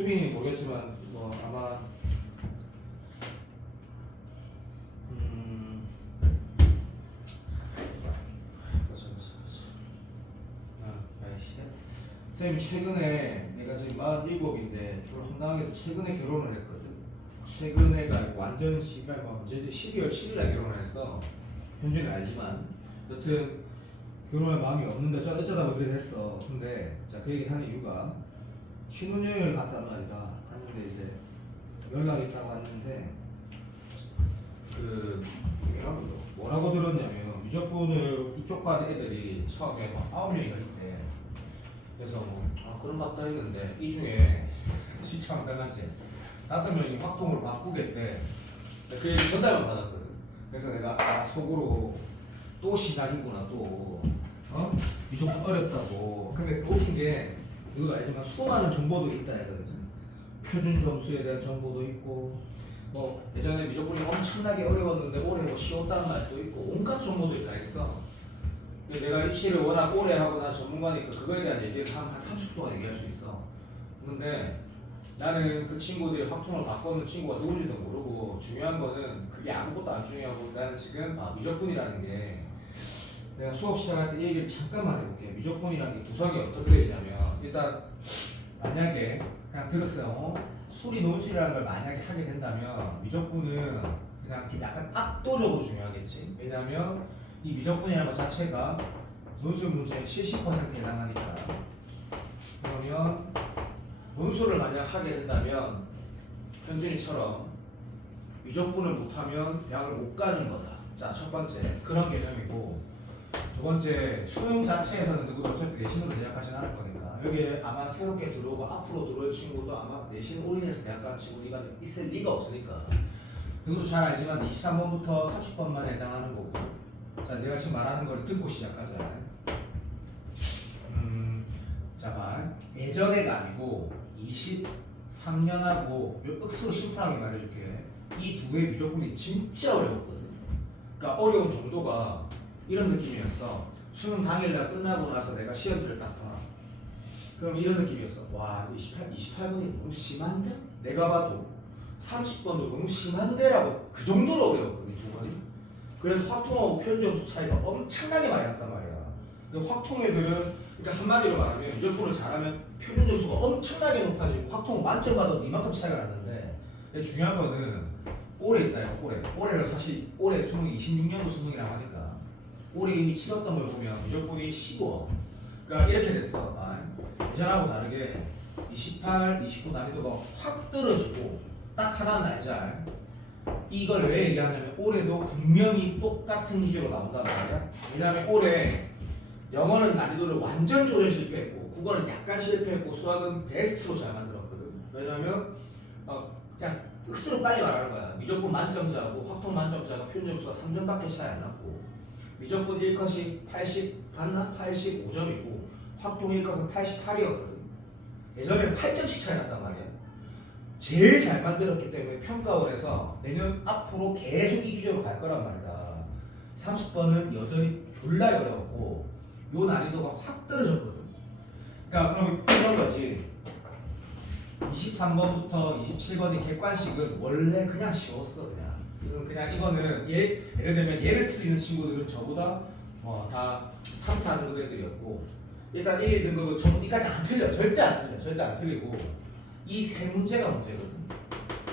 수빈이 모르겠지만 뭐 아마 쌤 최근에 내가 지금 47인데 주로 황당하게도 최근에 결혼을 했거든. 최근에가 완전 시간 언제지? 12월 10일에 결혼을 했어. 현준이 알지만 여튼 결혼할 마음이 없는데 어쩌다 보게 됐어. 근데 자 그 얘기 하는 이유가 신혼여행을 갔단 말이다. 갔는데 이제 연락이 있다고 왔는데 그 뭐라고 들었냐면 유적분을 이쪽 반 애들이 처음에 막 9명이나 있대. 그래서 뭐 그런갑다 했는데 이 중에 진짜 황당하지. 5명이 확통으로 바꾸겠대. 그 얘기 전달만 받았거든. 그래서 내가 속으로 또 시작이구나 또. 이 정도 어렵다고. 근데 웃긴 게 이것도 알지만 수많은 정보도 있다 해거든. 표준 점수에 대한 정보도 있고 뭐 예전에 미적분이 엄청나게 어려웠는데 올해 뭐 쉬웠다는 말도 있고 온갖 정보들이 다 있어. 내가 입시를 워낙 오래 하고 난 전문가니까 그거에 대한 얘기를 한 30분 동안 얘기할 수 있어. 근데 나는 그 친구들이 확통을 바꾸는 친구가 누군지도 모르고 중요한 거는 그게 아무것도 안 중요하고 나는 지금 미적분이라는 게 내가 수업 시작할 때 이 얘기를 잠깐만 해볼게. 미적분이라는 게 구성이 어떻게 되냐면 일단 만약에 그냥 들었어요. 수리 논술이라는 걸 만약에 하게 된다면 미적분은 그냥 좀 약간 압도적으로 중요하겠지. 왜냐면 이 미적분이라는 것 자체가 논술 문제의 70%에 해당하니까. 그러면 논술을 만약 하게 된다면 현준이처럼 미적분을 못하면 대학을 못 가는 거다. 자, 첫 번째 그런 개념이고, 두 번째 수능 자체에서는 누구도 어차피 내신으로 대학하진 않을 거니까 여기에 아마 새롭게 들어오고 앞으로 들어올 친구도 아마 내신 올인해서 대학 가는 친구가 있을 리가 없으니까. 누구도 잘 알지만 23번부터 30번만 해당하는 거고. 자, 내가 지금 말하는 걸 듣고 시작하자. 자, 예전에가 아니고 23년하고 억수로 심플하게 말해줄게. 이 두 개의 미적분이 진짜 어려웠거든. 그러니까 어려운 정도가 이런 느낌이었어. 수능 당일날 끝나고 나서 내가 시험지를 딱 봐. 그럼 이런 느낌이었어. 와, 28번이 너무 심한데? 내가 봐도 30번도 너무 심한데? 라고 그 정도로 어려웠거든, 두 번이. 그래서 확통하고 표준점수 차이가 엄청나게 많이 났단 말이야. 확통 애들은 그러니까 한마디로 말하면 미적분을 잘하면 표준점수가 엄청나게 높아지고 확통 만점 받아도 이만큼 차이가 났는데, 근데 중요한 거는 올해 있다요. 올해를 사실 올해 수능이 26년도 수능이라고 하니까 올해 이미 치렀던 걸 보면 미적분이 15. 그러니까 이렇게 됐어. 예전하고 다르게 28, 29 난이도가 확 떨어지고 딱 하나 날짜. 이걸 왜 얘기하냐면 올해도 분명히 똑같은 기조로 나온단 말이야. 왜냐면 올해 영어는 난이도를 완전 조절 실패했고 국어는 약간 실패했고 수학은 베스트로 잘 만들었거든. 왜냐면 그냥 억수로 빨리 말하는 거야. 미적분 만점자하고 확통 만점자가 표준점수가 3점밖에 차이 안 났고 미적분 1컷이 80 봤나? 85점이고 확통 1컷은 88이었거든. 예전에는 8점씩 차이 났단 말이야. 제일 잘 만들었기 때문에 평가원에서 내년 앞으로 계속 이 기조로 갈 거란 말이다. 30번은 여전히 졸라 어려웠고 요 난이도가 확 떨어졌거든. 그러니까 그럼 이런 거지. 23번부터 27번의 객관식은 원래 그냥 쉬웠어. 이거는 예를 들면 얘를 틀리는 친구들은 저보다 다 3, 4등급 애들이었고 일단 1, 2등급은 전부까지 안 틀려. 절대 안 틀리고 이 세 문제가 문제거든.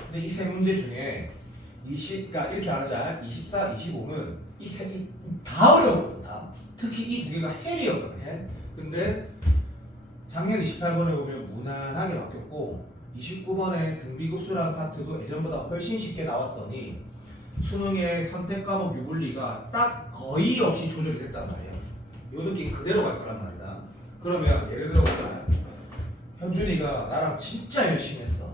근데 이 세 문제 중에 그러니까 이렇게 말하자 24, 25는 이 세 다 어려웠거든. 다. 특히 이 두 개가 헬이었거든. 근데 작년 28번에 보면 무난하게 바뀌었고 29번에 등비급수라는 파트도 예전보다 훨씬 쉽게 나왔더니 수능의 선택 과목 유불리가 딱 거의 없이 조절이 됐단 말이야. 요 느낌 그대로 갈 거란 말이다. 그러면 예를 들어 볼까요? 현준이가 나랑 진짜 열심히 했어.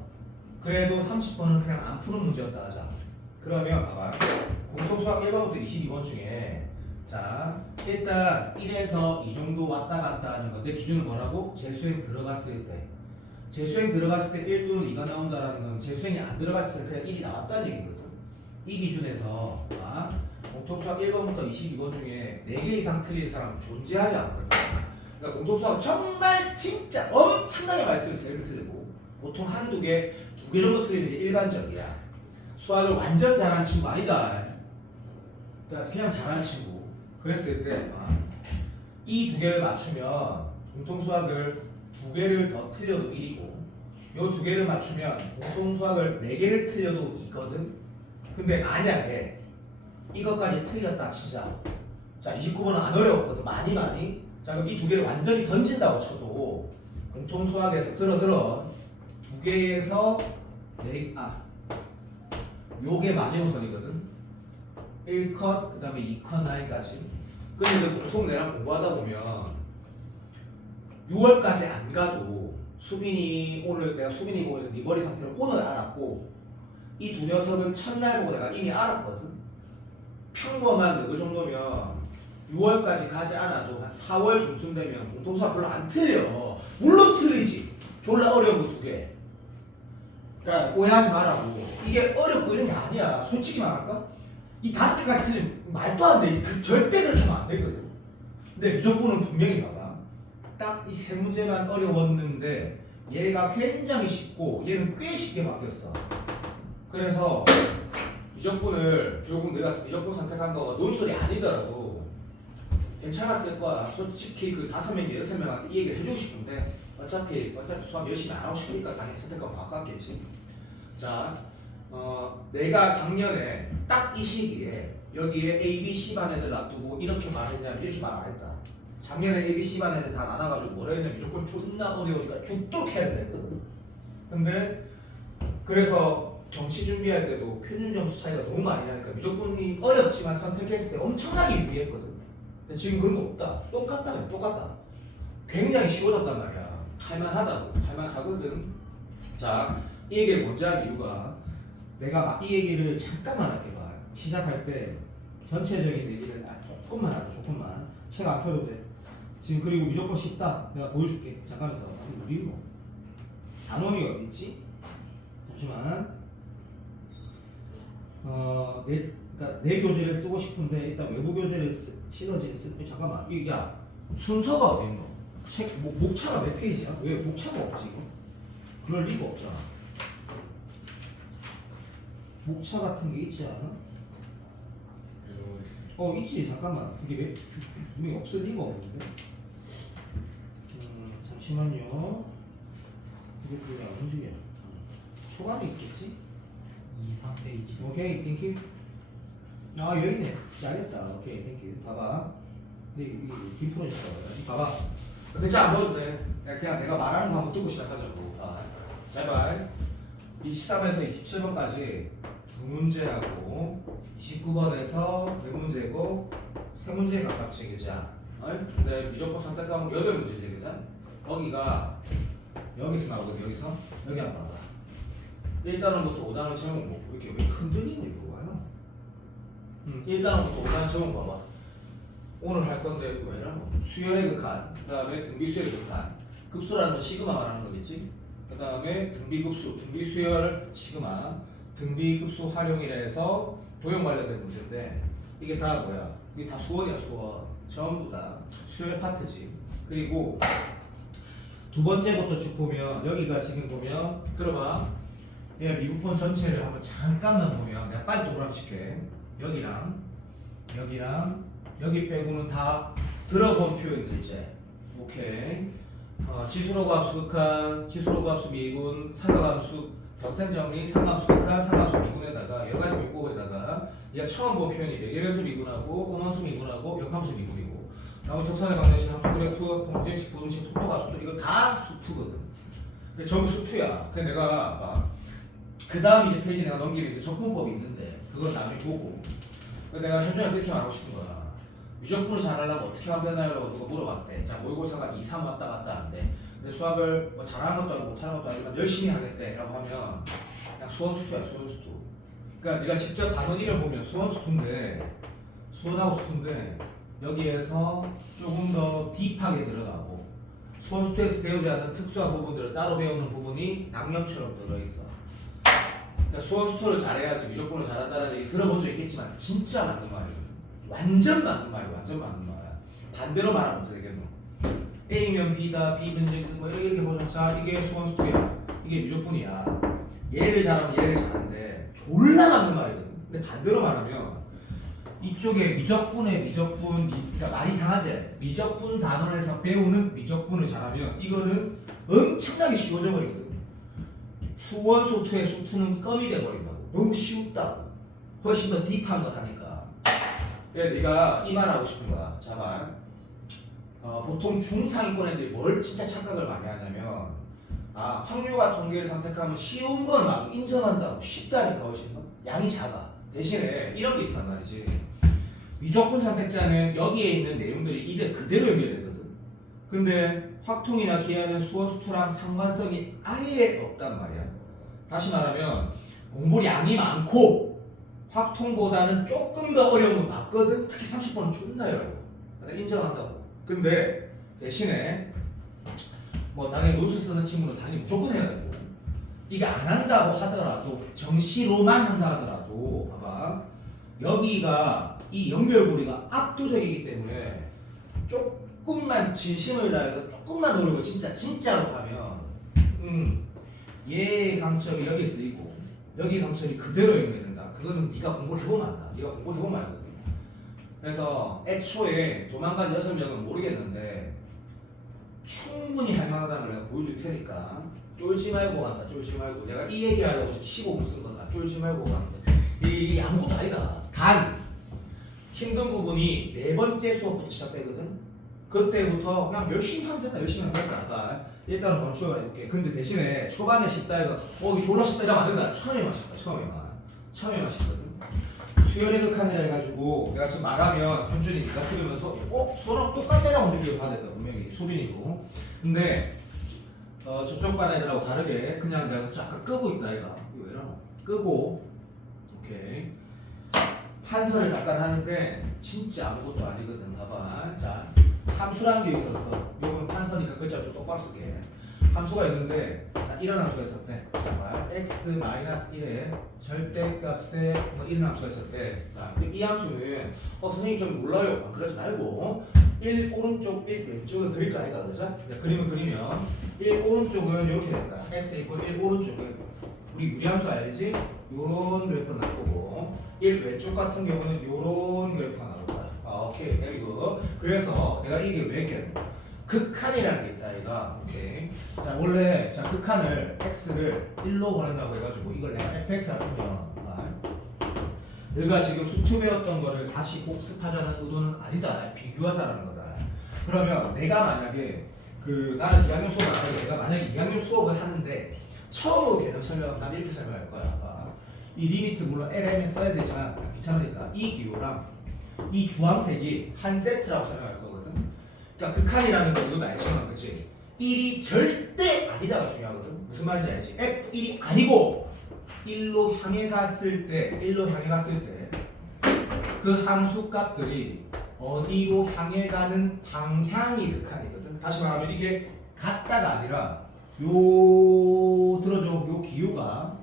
그래도 30번은 그냥 안 푸는 문제였다 하자. 그러면 봐봐. 공통수학 1번부터 22번 중에 자 일단 1에서 이 정도 왔다 갔다 하는 건데 기준은 뭐라고? 재수행 들어갔을 때. 재수행 들어갔을 때 1 또는 2가 나온다라는 건 재수행이 안 들어갔을 때 그냥 1이 나왔다는 얘기거든. 이 기준에서 공통수학 1번부터 22번 중에 4개 이상 틀린 사람은 존재하지 않거든. 그러니까 공통수학 정말 진짜 엄청나게 많이 틀린 3개 틀리고 보통 한두 개, 두 개 정도 틀리는 게 일반적이야. 수학을 완전 잘하는 친구 아니다. 그러니까 그냥 잘하는 친구. 그랬을 때 이 두 개를 맞추면 공통 수학을 두 개를 더 틀려도 1이고 요 두 개를 맞추면 공통 수학을 네 개를 틀려도 2거든. 근데 만약에 이것까지 틀렸다 치자. 자, 29번은 안 어려웠거든. 많이. 자, 그럼 이 두 개를 완전히 던진다고 쳐도 공통 수학에서 들어 두 개에서 요게 마지노선이거든. 1컷 그다음에 2컷 라인까지. 근데 그 공통 내랑 공부하다 보면 6월까지 안 가도 수빈이 오늘 내가 수빈이 보고서 네 머리 상태를 오늘 알았고 이 두 녀석은 첫날 보고 내가 이미 알았거든. 평범한 그 정도면 6월까지 가지 않아도 한 4월 중순 되면 공통수학 별로 안 틀려. 물론 틀리지. 졸라 어려운 거 두 개. 그러니까 오해하지 말라고. 이게 어렵고 이런 게 아니야. 솔직히 말할까? 이 5개까지 틀리면 말도 안 돼. 절대 그렇게 하면 안 되거든. 근데 무조건은 분명히 봐봐. 딱 이 세 문제만 어려웠는데 얘가 굉장히 쉽고 얘는 꽤 쉽게 바뀌었어. 그래서 미적분을 결국 내가 미적분 선택한 거가 논술이 아니더라도 괜찮았을 거야. 솔직히 그 5명, 6명한테 이 얘기를 해주고 싶은데 어차피 수학 열심히 안 하고 싶으니까 당연히 선택하고 바꿨겠지. 자, 내가 작년에 딱 이 시기에 여기에 A, B, C 반 애들 놔두고 이렇게 말했냐면 이렇게 말 안 했다. 작년에 A, B, C 반 애들 다 나눠가지고 뭐라 했냐면 무조건 존나 어려우니까 죽도록 해야 됐거든. 근데 그래서 경치 준비할 때도 표준 점수 차이가 너무 많이 나니까 무조건이 어렵지만 선택했을 때 엄청나게 유리했거든. 근데 지금 그런 거 없다. 똑같다. 굉장히 쉬워졌단 말이야. 할만하거든. 자, 이 얘기를 먼저 한 이유가 내가 이 얘기를 잠깐만 할게 봐. 시작할 때 전체적인 얘기를 조금만 하자. 책 안 펴도 돼. 지금 그리고 무조건 쉽다. 내가 보여줄게. 잠깐만서. 우리 뭐 단원이 어디 있지? 잠시만. 그러니까 내 교재를 쓰고 싶은데 일단 외부 교재를 시너지를 잠깐만. 야, 순서가 어디 있노? 책 목차가 몇 페이지야? 왜 목차가 없지 이거? 그럴 리가 없잖아. 목차 같은 게 있지 않아? 있지. 잠깐만. 이게 분명히 없을 리가 없는데. 잠시만요. 이게 그게 안 움직여. 초반에 있겠지? 2, 3페이지. 오케이, 땡큐. 여기 있네. 잘했다. 오케이, 땡큐. 봐봐. 근데 이게 뒷프로젝터 봐봐. 글자 안 보여도 돼. 그냥 내가 말하는 거 한번 듣고 시작하자고. 제발. 23에서 27번까지 두 문제하고 29번에서 네 문제고 세 문제에 가깝지, 그자. 근데 무조건 선택 과목 8문제지, 그자. 거기가 여기서 나오거든. 여기서 여기 한번 봐봐. 1단원부터 5단원 제목 뭐 이렇게 왜 흔들리고 이거 봐요. 1단원부터 5단원 제목 봐봐. 오늘 할 건데 왜라고? 수열의 극한, 그 다음에 등비수열의 극한. 급수라는 건 시그마 말하는 거겠지. 그 다음에 등비급수, 등비수열 시그마, 등비급수 활용이라 해서 도형 관련된 문제인데 이게 다 뭐야? 이게 다 수원이야, 수원. 전부 다 수열 파트지. 그리고 두 번째부터 쭉 보면 여기가 지금 보면 들어봐. 얘가 미분폰 전체를 한번 잠깐만 보면 내가 빨리 동그라미칠게. 여기랑 여기 빼고는 다 들어본 표현들 이제. 오케이. 지수로그 함수 극한, 지수로그 함수 미분, 삼각함수 덧셈 정리, 삼각함수 극한, 삼각함수 미분에다가 여러 가지 미분에다가 얘가 처음 본 표현이 매개변수 미분하고 음함수 미분하고 역함수 미분이고 나머지 적산의 방정식, 함수 그래프, 방정식, 부등식, 속도 가수들 이거 다 수투거든. 근데 전부 수투야. 그래서 내가 그 다음 이제 페이지 내가 넘기면 이제 적분법이 있는데 그걸 나중에 보고 내가 현준이한테 그렇게 말하고 싶은 거야. 미적분을 잘하려면 어떻게 하면 되나요? 라고 누가 물어봤대. 자, 모의고사가 2, 3 왔다 갔다 하는데 근데 수학을 뭐 잘하는 것도 아니고 못하는 것도 아니지만 열심히 하겠대 라고 하면 그냥 수원수투야, 수원수투. 그러니까 네가 직접 단원 이름 보면 수원수투인데 수원하고 수투인데 여기에서 조금 더 딥하게 들어가고 수원수투에서 배우지 않는 특수한 부분들을 따로 배우는 부분이 양념처럼 들어있어. 그러니까 수원수투를 잘해야지 미적분을 잘한다는 얘기 들어본 적 있겠지만 진짜 맞는 말이에요. 완전 맞는 말이야. 반대로 말하면 어떻게 되겠노? A면 B다, B면 뭐 이렇게 보자. 자, 이게 수원수투야. 이게 미적분이야. 얘를 잘하면 얘를 잘하는데 졸라 맞는 말이거든. 근데 반대로 말하면 이쪽에 미적분의 미적분, 그러니까 말이 이상하지? 미적분 단원에서 배우는 미적분을 잘하면 이거는 엄청나게 쉬워져 버리거든. 수원 수투의 수투는 껌이 돼버린다고. 너무 쉽다고. 훨씬 더 딥한 거 하니까. 네가 이 말 하고 싶은 거야. 자봐. 보통 중상위권 애들이 뭘 진짜 착각을 많이 하냐면 확률과 통계를 선택하면 쉬운 건 막 인정한다고. 쉽다니까 훨씬 더. 양이 작아. 대신에 이런 게 있단 말이지. 미적분 선택자는 여기에 있는 내용들이 입에 그대로 연결되거든. 근데 확통이나 기하는 수원 수투랑 상관성이 아예 없단 말이야. 다시 말하면 공부량이 많고 확통보다는 조금 더 어려운 건 맞거든. 특히 30번은 존나 어려워. 내가 인정한다고. 근데 대신에 뭐 당연히 논술 쓰는 친구는 당연히 무조건 해야 되고, 이게 안 한다고 하더라도 정시로만 한다 하더라도 봐봐, 여기가 이 연결고리가 압도적이기 때문에 조금만 진심을 다해서 조금만 노력을 진짜로 하면 얘의 강점이 여기 쓰이고 여기 강점이 그대로 연결된다. 그거는 네가 공부를 해보면 안다. 네가 공부를 해보면 알거든. 그래서 애초에 도망간 6명은 모르겠는데 충분히 할만하다는 걸 내가 보여줄 테니까 쫄지 말고 간다. 쫄지 말고. 내가 이 얘기하려고 15분 쓴 거다. 쫄지 말고 간다. 이 아무것도 아니다. 단 힘든 부분이 4번째 수업부터 시작되거든. 그때부터 그냥 열심히 하면 된다. 열심히 하면 된다. 일단은 멈추어 해볼게. 근데 대신에 초반에 쉽다 해서 이거 졸라 쉽다 이러면 안 된다. 처음에만 쉽다. 처음에만 쉽거든. 수열의 극한이라 해가지고 내가 지금 말하면 현준이 네가 들으면서 수어랑 똑같다라고 느끼고 받았다. 분명히 수빈이도. 근데 저쪽 반 애들하고 다르게 그냥 내가 잠깐 끄고 있다 이거 왜 이러노? 끄고 오케이. 판서를 잠깐 하는데 진짜 아무것도 아니거든. 봐봐. 자, 함수라는 게 있었어. 요건 판서니까 글자 좀 똑바로 쓸게. 함수가 있는데 자, 이런 함수가 있었대. 자, x-1의 절대값에 이런 함수가 있었대. 자, 이 함수는 선생님 좀 몰라요. 그러지 말고 1 오른쪽 1 왼쪽을 그릴 거 아니다. 그죠? 그림을 그리면 1 오른쪽은 이렇게 된다. x = 1 오른쪽은 우리 유리함수 알지? 요런 그래프로 나올 거고 1 왼쪽 같은 경우는 요런 그래프가 나올 거야. 오케이. 그리고 그래서 내가 이게 왜 했겠노? 극한이라는 게 있다. 얘가 오케이. 자, 원래 자 극한을 x를 1로 보낸다고 해가지고 이걸 내가 fx라 쓰면 내가 지금 수투 배웠던 거를 다시 복습하자는 의도는 아니다. 비교하자는 거다. 그러면 내가 만약에 나는 2학년 수업을 안 하고 내가 만약에 2학년 수업을 하는데 처음으로 개념 설명하면 난 이렇게 설명할 거야. 이 리미트 물론 LM에 써야 되지만 귀찮으니까 이 기호랑 이 주황색이 한 세트라고 설명할 거거든. 그러니까 극한이라는 건 이건 알지만 그치? 1이 절대 아니다가 중요하거든. 무슨 말인지 알지? F1이 아니고 1로 향해 갔을 때 그 함수 값들이 어디로 향해 가는 방향이 극한이거든. 다시 말하면 이게 같다가 아니라 들어줘. 요 기호가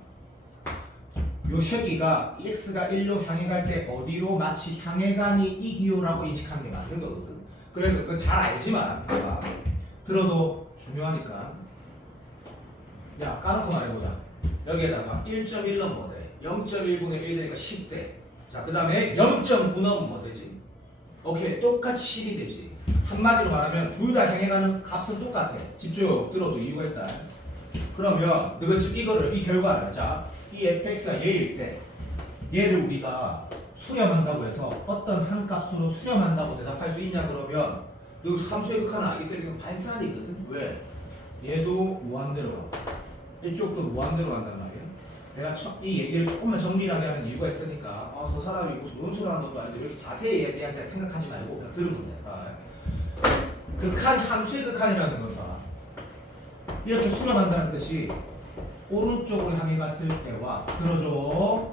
요 쉐기가 x가 1로 향해 갈 때 어디로 마치 향해 가니 이 기호라고 인식하는 게 맞는 거거든. 그래서 그건 잘 알지만 봐봐. 들어도 중요하니까 야 까놓고 말해보자. 여기에다가 1.1 넣으면 뭐 돼? 0.1분의 1 되니까 10대. 자, 그 다음에 0.9 넣으면 뭐 되지? 오케이, 똑같이 10이 되지. 한마디로 말하면 둘 다 향해 가는 값은 똑같아. 집중 들어도 이유가 있다. 그러면 너가 지금 이 결과를 자, 이 fx가 얘일 때 얘를 우리가 수렴한다고 해서 어떤 한 값으로 수렴한다고 대답할 수 있냐 그러면 너 함수의 극한은 알기 때문에 발산이거든. 왜? 얘도 무한대로 가고 이쪽도 무한대로 간단 말이야. 내가 이 얘기를 조금만 정밀하게 하는 이유가 있으니까 저 사람이 무슨 논술하는 것도 아니고 이렇게 자세히 얘기하지 생각하지 말고 그냥 들으면 돼. 극한, 함수의 극한이라는 건 봐. 이렇게 수렴한다는 뜻이 오른쪽으로 향해 갔을 때와 들어줘.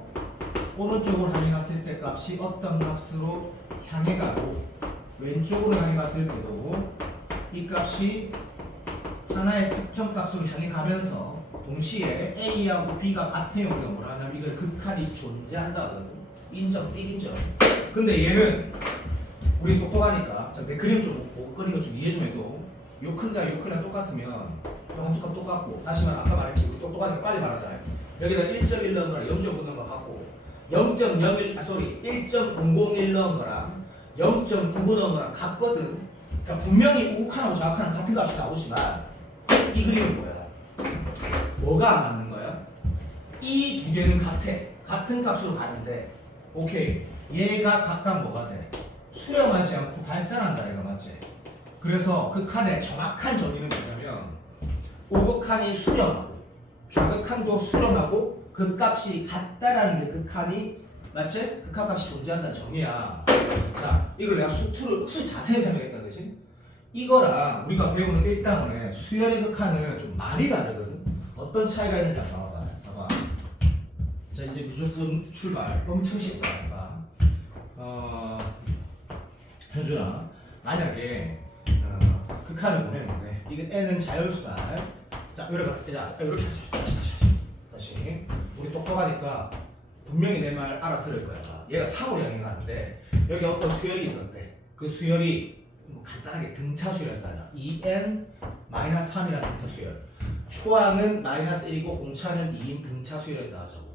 오른쪽으로 향해 갔을 때 값이 어떤 값으로 향해 가고 왼쪽으로 향해 갔을 때도 이 값이 하나의 특정 값으로 향해 가면서 동시에 A하고 B가 같은 경우에 뭐라 하냐면 이걸 극한이 존재한다거든. 인정, 띠인정. 근데 얘는 우리 똑똑하니까 자, 내 그림 좀 못 그리고 좀 이해 좀 해도 요 큰가 요 크랑 똑같으면 요 함수값 똑같고 다시 말해 아까 말했지 우리 똑똑하니까 빨리 말하자. 여기다 1.1 넣은 거랑 0.9 넣은 거 같고 1.001 넣은 거랑 0.99 넣은 거랑 같거든. 그러니까 분명히 우욱하고 좌욱하는 같은 값이 나오지만 이 그림은 뭐야? 뭐가 안 맞는 거야? 이 두 개는 같아. 같은 값으로 가는데 오케이 얘가 각각 뭐가 돼? 수렴하지 않고 발산한다 이거 맞지? 그래서 극한의 정확한 정의는 뭐냐면 우극한이 수렴하고 좌극한도 수렴하고 그 값이 같다라는 게 극한이 맞지? 극한값이 존재한다는 정의야. 자 이걸 내가 수투를 자세히 설명했다 그지? 이거랑 우리가 배우는 1단원의 수열의 극한은 좀 많이 다르거든. 어떤 차이가 있는지 한번 봐봐. 자 이제 무조건 출발 엄청 쉽다. 현준아 만약에 극한을 보냈는데 이게 n은 자연수다. 자 이렇게 다시 우리 똑똑하니까 분명히 내 말 알아들을 거야. 얘가 3으로 향해 가는데 여기 어떤 수열이 있었대. 그 수열이 뭐 간단하게 등차 수열이다. 2n-3이라는 등차 수열. 초항은 -1이고 공차는 2인 등차 수열이다 하자고.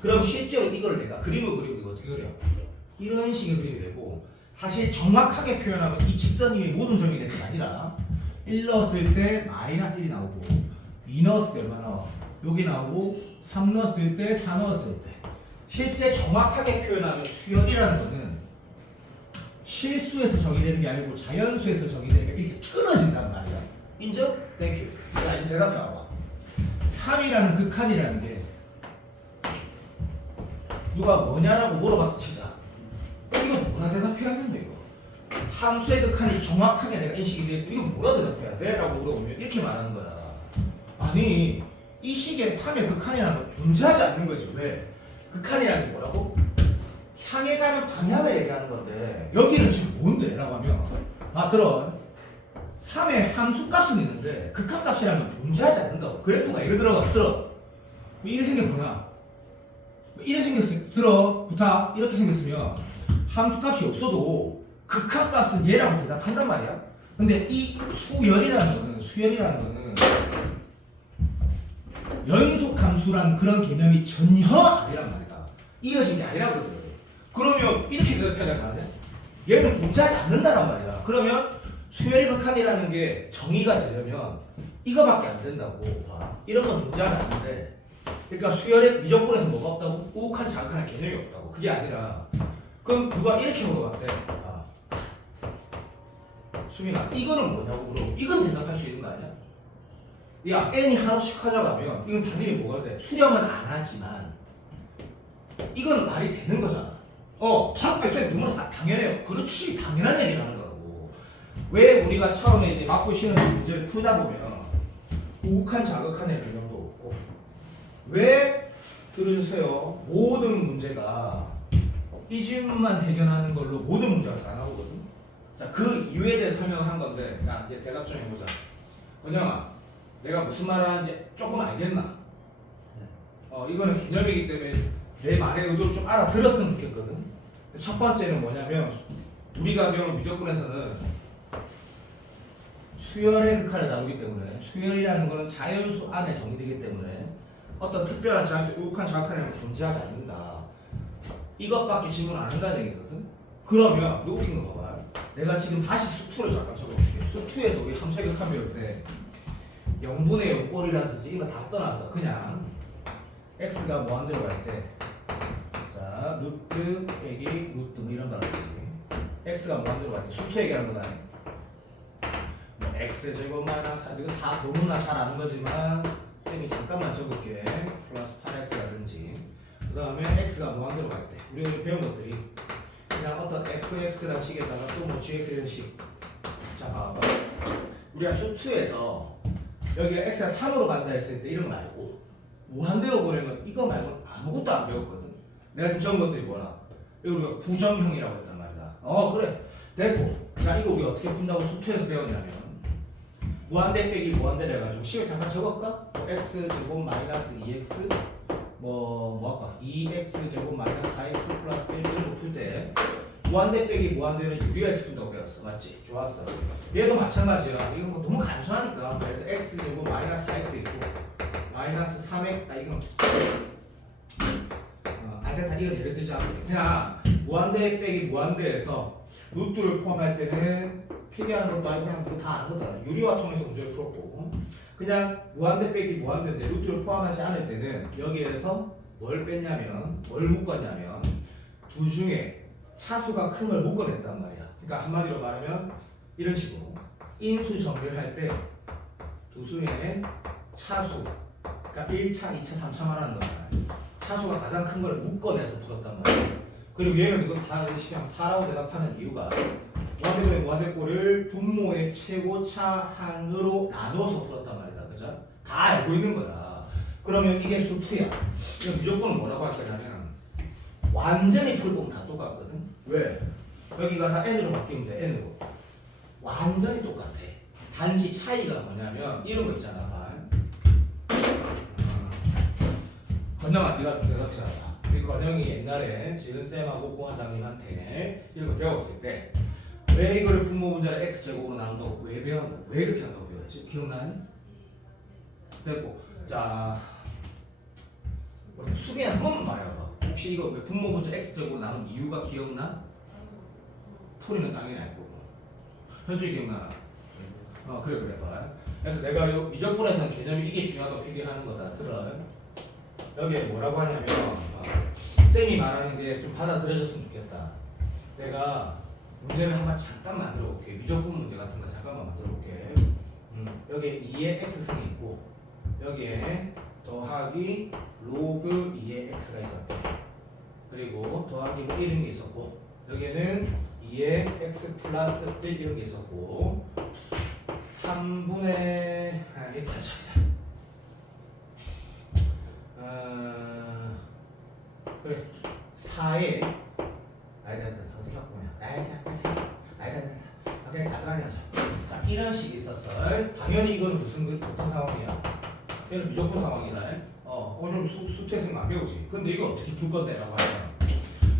그럼 실제로 이걸 내가 그림을 그리고 이거 어떻게 그려? 이런 식의 그림이 되고 사실 정확하게 표현하면 이 직선 위에 모든 점이 되는 게 아니라 1 넣었을 때 -1이 나오고 2 넣었을 때 얼마 나와? 여기 나오고 3 넣었을 때 4 넣었을 때 실제 정확하게 표현하면 수열이라는 거는 실수에서 정의되는 게 아니고 자연수에서 정의되는 게 이렇게 끊어진단 말이야. 인정? 땡큐. 자 이제 대답해봐봐. 3이라는 극한이라는 게 누가 뭐냐라고 물어봤다 치자. 이거 뭐라 대답해야겠네 이거. 함수의 극한이 정확하게 내가 인식이 되어 있어. 이거 뭐라 대답해야 돼? 라고 물어보면 이렇게 말하는 거야. 아니 이 시기에 3의 극한이라는 건 존재하지 않는 거지. 왜? 극한이라는 게 뭐라고? 향해 가는 방향을 얘기하는 건데 여기는 지금 뭔데? 라고 하면 들어 3의 함수값은 있는데 극한값이라는 건 존재하지 않는다고. 그래프가 이리 들어가. 들어 이렇게 생겼구나. 이렇게 생겼으면 들어 부탁 이렇게 생겼으면 함수값이 없어도 극한값은 얘라고 대답한단 말이야. 근데 이 수열이라는 거는 연속함수란 그런 개념이 전혀 아니란 말이다. 이어진 게 아니라거든. 그러면 이렇게 대답해야 될 거 아니야? 얘는 존재하지 않는다란 말이야. 그러면 수열의 극한이라는 게 정의가 되려면 이거밖에 안 된다고 봐. 이런 건 존재하지 않는데 그러니까 수열의 미적분에서 뭐가 없다고? 우욱한 자극하는 개념이 없다고. 그게 아니라 그럼 누가 이렇게 물어봤대. 수민아 이거는 뭐냐고 물어. 이건 대답할 수 있는 거 아니야? 야 n이 하나씩 가져가면 이건 당연히 뭐가 돼? 수렴은 안 하지만 이건 말이 되는 거잖아. 누구나 다 당연해요. 그렇지 당연한 얘기를 하는 거고. 왜 우리가 처음에 이제 맞고 쉬는 문제를 풀다 보면 우욱한 자극하는 개념도 없고 왜 들으세요? 모든 문제가 이 질문만 해결하는 걸로 모든 문제가 다 나오거든. 자, 그 이유에 대해 설명한 건데, 자 이제 대답 좀 해보자. 권영아, 내가 무슨 말을 하는지 조금 알겠나? 이거는 개념이기 때문에 내 말의 의도를 좀 알아들었으면 좋겠거든. 첫 번째는 뭐냐면 우리가 배우는 미적분에서는 수열의 극한을 다루기 때문에 수열이라는 것은 자연수 안에 정의되기 때문에 어떤 특별한 자연수, 우욱한 자극한이라는 건 존재하지 않는다. 이것밖에 질문 안 한다는 얘기거든. 그러면 이거 웃긴 거 봐봐. 내가 지금 다시 수투를 잠깐 적어볼게. 수투에서 우리 함수의 극한 배울 때 0분의 0꼴이라든지 이거 다 떠나서 그냥 x가 무한대로 갈 때 자 루트 빼기 루트 뭐 이런 거라든지 x가 무한대로 갈 때 수투 얘기하는 거다. 뭐 x제곱 마이너스 이거 다 너무나 잘 아는 거지만 쌤이 잠깐만 적을게. 플러스 8x라든지 그 다음에 x가 무한대로 갈 때 우리 오늘 배운 것들이 그냥 어떤 fx라는 식에다가 또 뭐 gx라는 식. 자 봐봐. 우리가 수투에서 여기가 x가 3으로 간다 했을 때 이런 거 말고 무한대로 보내는 건 이거 말고는 아무것도 안 배웠거든. 내가 지금 적은 것들이 뭐라? 이거 우리가 부정형이라고 했단 말이다. 그래 됐고. 자 이거 우리 어떻게 푼다고 수투에서 배웠냐면 무한대 빼기 무한대를 해가지고 식을 잠깐 적을까? x제곱 마이너스 2x 뭐 할까? 2x 제곱 마이너스 4x 플러스 1 이런 거 풀 때 무한대 빼기 무한대는 유리가 있어준다고 배웠어. 맞지? 좋았어. 얘도 마찬가지야. 이건 뭐 너무 간소하니까. 예를 들어 x제곱 마이너스 4x 있고 마이너스 3x 이건 됐다. 이거 예를 들자. 그냥 무한대 빼기 무한대에서 루트를 포함할 때는 필요한 것도 아니고 그냥 그거 다 아는 거다. 유리화 통해서 문제를 풀었고 그냥 무한대 빼기 무한대인데 루트를 포함하지 않을 때는 여기에서 뭘 뺐냐면 뭘 묶었냐면 둘 중에 차수가 큰 걸 묶어냈단 말이야. 그러니까 한마디로 말하면 이런 식으로 인수 정리를 할 때 두 수의 차수 그러니까 1차, 2차, 3차 말하는 거야. 차수가 가장 큰 걸 묶어내서 풀었단 말이야. 그리고 얘는 이거 다 그냥 4라고 대답하는 이유가 무한대분의 무한대꼴을 분모의 최고차 항으로 나눠서 풀었단 말이다. 그죠? 다 알고 있는 거야. 그러면 이게 수투야. 이거 무조건 뭐라고 할 거냐면 완전히 풀보면 다 똑같거든. 왜? 여기가 다 n으로 바뀌면 돼. n으로. 완전히 똑같아. 단지 차이가 뭐냐면 이런 거 있잖아. 건영아 네가 대답해라. 우리 건영이 옛날에 지은쌤하고 공원장님한테 이런 거 배웠을 때 왜 이거를 분모 분자를 x제곱으로 나눈다고 왜 배웠노? 왜 이렇게 한다고 배웠지? 기억나니? 됐고 자 수빈이 한 번만 말해봐. 혹시 이거 왜 분모 분자 x제곱으로 나눈 이유가 기억나? 풀이는 당연히 알 거고 현준이 기억나나? 그래 봐. 그래서 내가 요 미적분에서는 개념이 이게 중요하다고 필기하는 거다. 들어. 여기에 뭐라고 하냐면 쌤이 말하는 게 좀 받아들여졌으면 좋겠다. 내가 문제를 한번 잠깐 만들어 볼게. 미적분 문제 같은 거 잠깐만 만들어 볼게. 여기에 2의 x승이 있고 여기에 더하기 로그 2의 x가 있었대. 그리고 더하기 뭐 이런 게 있었고 여기에는 2의 x 플러스 1 이런 게 있었고 3분의 여기까지 그래 4에 어떻게 갖고 오냐 그냥 가져가냐. 자 이런 식이 있었어. 당연히 이거는 무슨 어떤 상황이야? 얘는 무조건 상황이다. 오늘 수트에서는 안 배우지. 근데 이거 어떻게 풀 건데? 라고 하면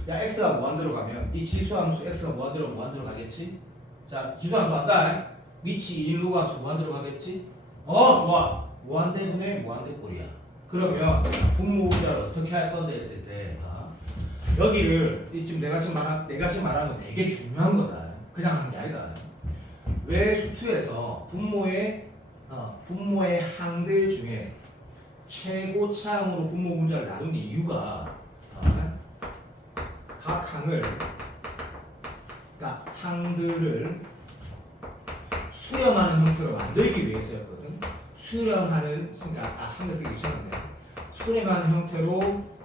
야 x가 무한대로 가면 이 지수함수 x가 무한대로 가겠지? 자 지수함수 한다. 위치 1로 함수 무한대로 가겠지? 좋아. 무한대분의 무한대꼴이야. 그러면 분모 분자를 어떻게 할 건데 했을 때 여기를 지금 내가 지금 말하는 건 되게 중요한 거다. 그냥 하는 게 아니다. 왜 수투에서 분모의 항들 중에 최고차항으로 분모 분자를 나눈 이유가 각 항을 그러니까 항들을 수렴하는 형태로 만들기 위해서였거든. 수렴하는 한글 쓰기 귀찮은데 수렴하는 형태로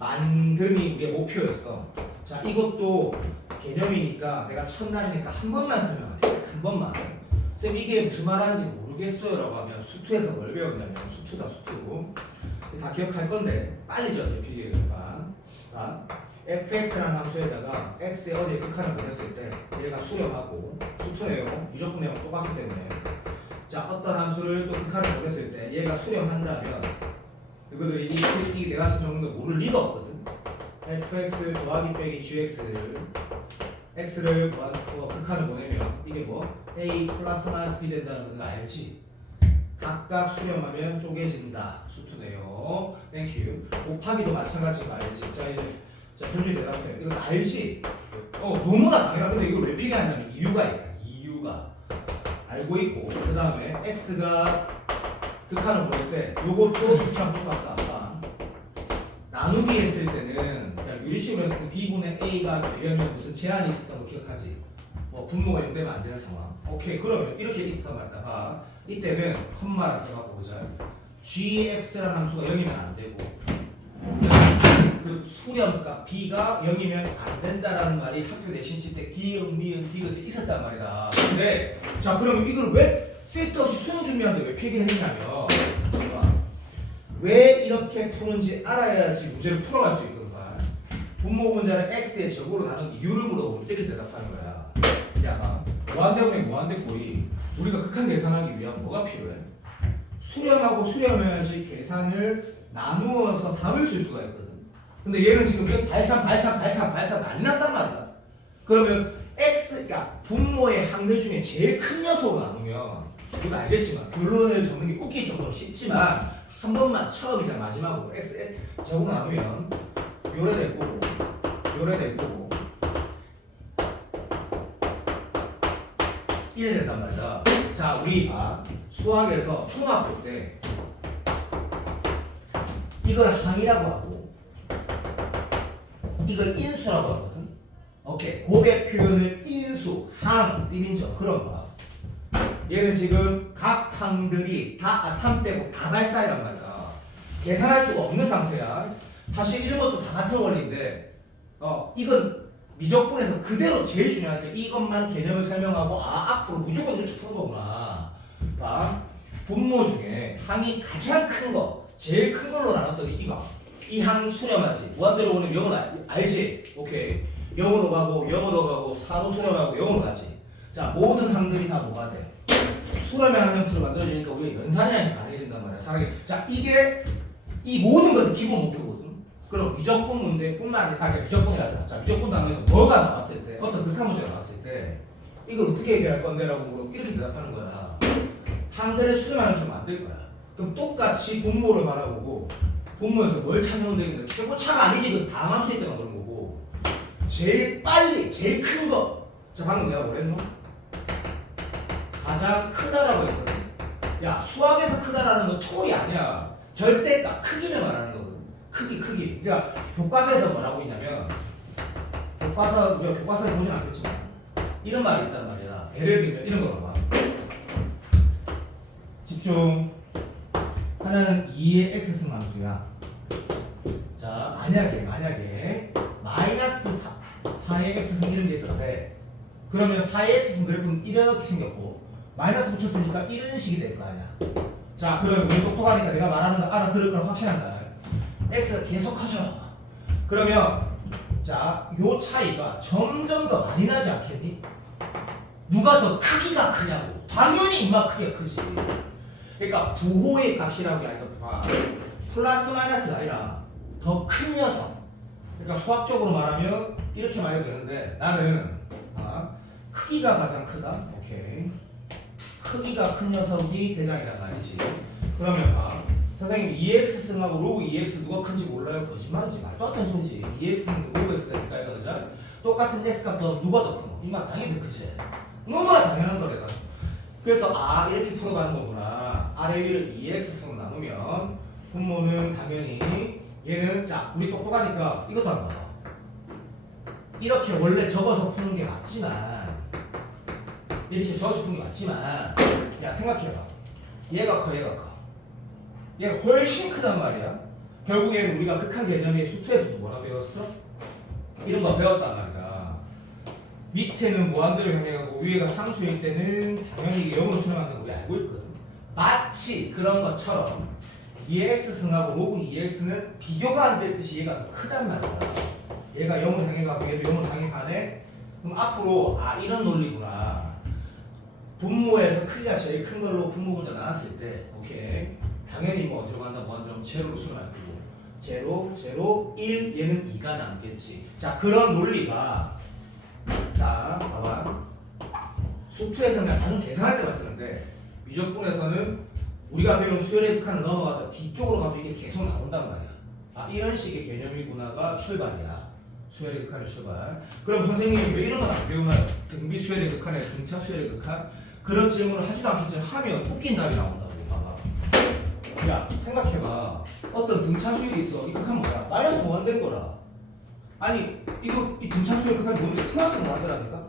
만듦이 우리의 목표였어. 자 이것도 개념이니까 내가 첫날이니까 한 번만 설명할게. 한 번만. 쌤 이게 무슨 말하는지 모르겠어요 라고 하면 수투에서 뭘 배웠냐면 수투다 수투. 다 기억할 건데 빨리 적어 필기를 해봐. fx라는 함수에다가 x의 어디에 극한을 보냈을 때 얘가 수렴하고 수투예요. 무조건 내용 똑같기 때문에 자 어떤 함수를 또 극한을 보냈을 때 얘가 수렴한다면 그들이 이 내가 지금 적는 거 모를 리가 없거든. fx 더하기 빼기 gx를 x를 극한을 보내면 이게 뭐 a 플러스 마이너스 b 된다는 거 알지? 각각 수렴하면 쪼개진다. 수투네요. 땡큐. 곱하기도 마찬가지인 거 알지? 자 이제 현준이 대답해. 이건 알지? 너무나 당연한 건데 이걸 왜 필요하냐면 이유가 있다. 이유가 알고 있고 그 다음에 x가 극한을 보낼 때 요것도 수투랑 똑같다. 나누기 했을 때는 유리식으로 했을 때 b분의 a가 되려면 무슨 제한이 있었던 거 기억하지? 분모가 0되면 안 되는 상황. 오케이 그러면 이렇게 있었단 말이다. 이때는 컴마를 써갖고 보자. gx라는 함수가 0이면 안 되고 그 수렴값 b가 0이면 안 된다라는 말이 학교 내신치 때 기역, 미역, 디귿에 있었단 말이다. 근데 자 그러면 이걸 왜 쓸데없이 수능 준비하는데 왜 필기를 했냐면 왜 이렇게 푸는지 알아야지 문제를 풀어갈 수 있거든. 분모 분자를 x의 적으로 나눈 이유를 물어보면 이렇게 대답하는 거야. 야 무한대분의 무한대꼴이 우리가 극한 계산하기 위한 뭐가 필요해? 수렴하고 수렴해야지 계산을 나누어서 답을 쓸 수가 있거든. 근데 얘는 지금 발산 난리 났단 말이야. 그러면 x, 그러니까 분모의 항들 중에 제일 큰 녀석으로 나누면 이거 알겠지만 결론을 적는 게 웃길 정도로 쉽지만 한 번만 처음이자 마지막으로 x 제곱 나누면 요래 될 거고 요래 될 거고 이래 된단 말이다. 자, 우리 수학에서 초등학교 때 이걸 항이라고 하고 이걸 인수라고 하거든. 오케이, 곱의 표현을 인수, 항, 띠민적 그런 거. 얘는 지금 각 항들이 다 3 빼고 다 발사이란 말이야. 계산할 수가 없는 상태야. 사실 이런 것도 다 같은 원리인데 이건 미적분에서 그대로 제일 중요하니까 이것만 개념을 설명하고 앞으로 무조건 이렇게 푸는 거구나. 봐, 분모 중에 항이 가장 큰 거, 제일 큰 걸로 나눴더니 이거. 이 항 수렴하지. 무한대로 오는 0은 알지? 오케이. 0으로 가고 0으로 가고 4로 수렴하고 0으로 가지. 자, 모든 항들이 다 뭐가 돼? 수렴의 항형태로 만들어지니까 우리가 연산이 아니진단 말이야. 사랑해. 자, 이게 이 모든 것의 기본 목표거든. 그럼 미적분 문제뿐만 아니라 그러니까 미적분이라잖아. 자, 미적분 단어에서 뭐가 나왔을 때, 어떤 극한 문제가 나왔을 때 이걸 어떻게 해결할 건데라고 물어보고 이렇게 대답하는 거야. 항들의 수렴하는 좀 만들 거야. 그럼 똑같이 분모를 말하고 분모에서 뭘 찾으면 되겠는데 최고차가 아니지. 그 다함수일 때만 그런 거고 제일 빨리 제일 큰 거. 자, 방금 내가 뭐랬노? 가장 크다라고 했거든. 야, 수학에서 크다라는 건 톨이 아니야. 절대값 크기를 말하는 거거든. 크기. 그러니까 교과서에서 뭐라고 있냐면 우리가 교과서를 보진 않겠지만 이런 말이 있단 말이야. 예를 들면 이런 거 봐봐. 집중. 하나는 2의 x승 함수야. 자, 만약에 마이너스 4의 x승 이런 게 있어도 돼. 그러면 4의 x승 그래프는 이렇게 생겼고 마이너스 붙였으니까 이런 식이 될 거 아니야. 자, 그럼 우리 똑똑하니까 내가 말하는 거 알아들을 건 확실한다. x가 계속 커져. 그러면 자, 요 차이가 점점 더 많이 나지 않겠니? 누가 더 크기가 크냐고. 당연히 인마 크기가 크지. 그러니까 부호의 값이라고 하니까 플러스 마이너스가 아니라 더 큰 녀석. 그러니까 수학적으로 말하면 이렇게 말해도 되는데 나는 크기가 가장 크다. 오케이. 크기가 큰 녀석이 대장이란 말이지. 그러면 선생님 2x승하고 로그 2x 누가 큰지 몰라요? 거짓말이지. 말도 안 되는 소리지. 2x승 로그 x가 있을까요? 그죠? 똑같은 x값 더 누가 더 크노? 이만 당연히 더 크지. 너무나 당연한 거래다. 그래서 이렇게 풀어가는 거구나. 아래 위를 2x승으로 나누면 분모는 당연히 얘는 자, 우리 똑똑하니까 이것도 한번 봐. 이렇게 원래 적어서 푸는 게 맞지만 이렇게 적어서 푸는 게 맞지만 야, 생각해봐. 얘가 커. 얘가 훨씬 크단 말이야. 결국에는 우리가 극한 개념의 수투에서도 뭐라 배웠어? 이런 거 배웠단 말이야. 밑에는 무한대로 향해가고 위에가 상수일 때는 당연히 이게 0으로 수렴한다고 우리 알고 있거든. 마치 그런 것처럼 2x승하고 로그 2x는 비교가 안 될 듯이 얘가 더 크단 말이야. 얘가 0으로 향해가고 얘도 0으로 향해가네. 그럼 앞으로 이런 논리구나. 분모에서 크기가 제일 큰 걸로 분모 문제 나눴을 때 오케이. 당연히 뭐 어디로 간다 뭐 한다면 제로로 수렴할 거고 제로 1 얘는 2가 남겠지. 자, 그런 논리가 자, 봐봐. 수투에서는 그냥 단순 계산할 때만 쓰는데 미적분에서는 우리가 배운 수열의 극한을 넘어가서 뒤쪽으로 가도 이게 계속 나온단 말이야. 이런 식의 개념이구나가 출발이야. 수열의 극한의 출발. 그럼 선생님이 왜 이런 건 안 배우나요? 등비 수열의 극한에 등차 수열의 극한? 그런 질문을 하지도 않겠지만 하면 웃긴 답이 나온다고. 봐봐. 야, 생각해봐. 어떤 등차 수열이 있어. 이 극한 뭐야? 마이너스 무한된 거라. 아니, 이 등차 수열 극한이 뭔데? 플러스 무한대라니까?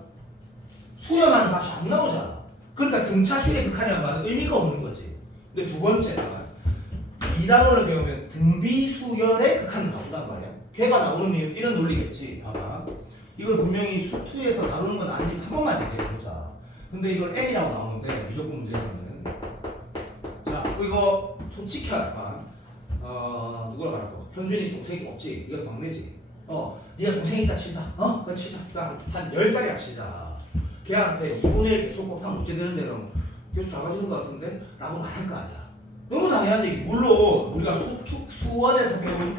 수렴하는 값이 안 나오잖아. 그러니까 등차 수열의 극한이란 말은 의미가 없는 거지. 근데 두 번째, 이 단원을 배우면 등비수열의 극한이 나온단 말이야. 걔가 나오는 이유는 이런 논리겠지. 봐봐. 이걸 분명히 수투에서 다루는 건 아니니까 한 번만 얘기해보자. 근데 이걸 n이라고 나오는데 미적분 문제에서는 자, 이거 솔직히 알아. 누구라 말할 거? 현준이 동생이 없지. 이거 막내지. 네가 동생이 있다 치자. 그거 치자. 한 10살이야 치자. 걔한테 2분의 1 계속 곱하면 어째 되는데 그럼 계속 작아지는 것 같은데? 라고 말할 거 아니야. 너무 당연한 얘기. 물론 우리가 수원에서 배운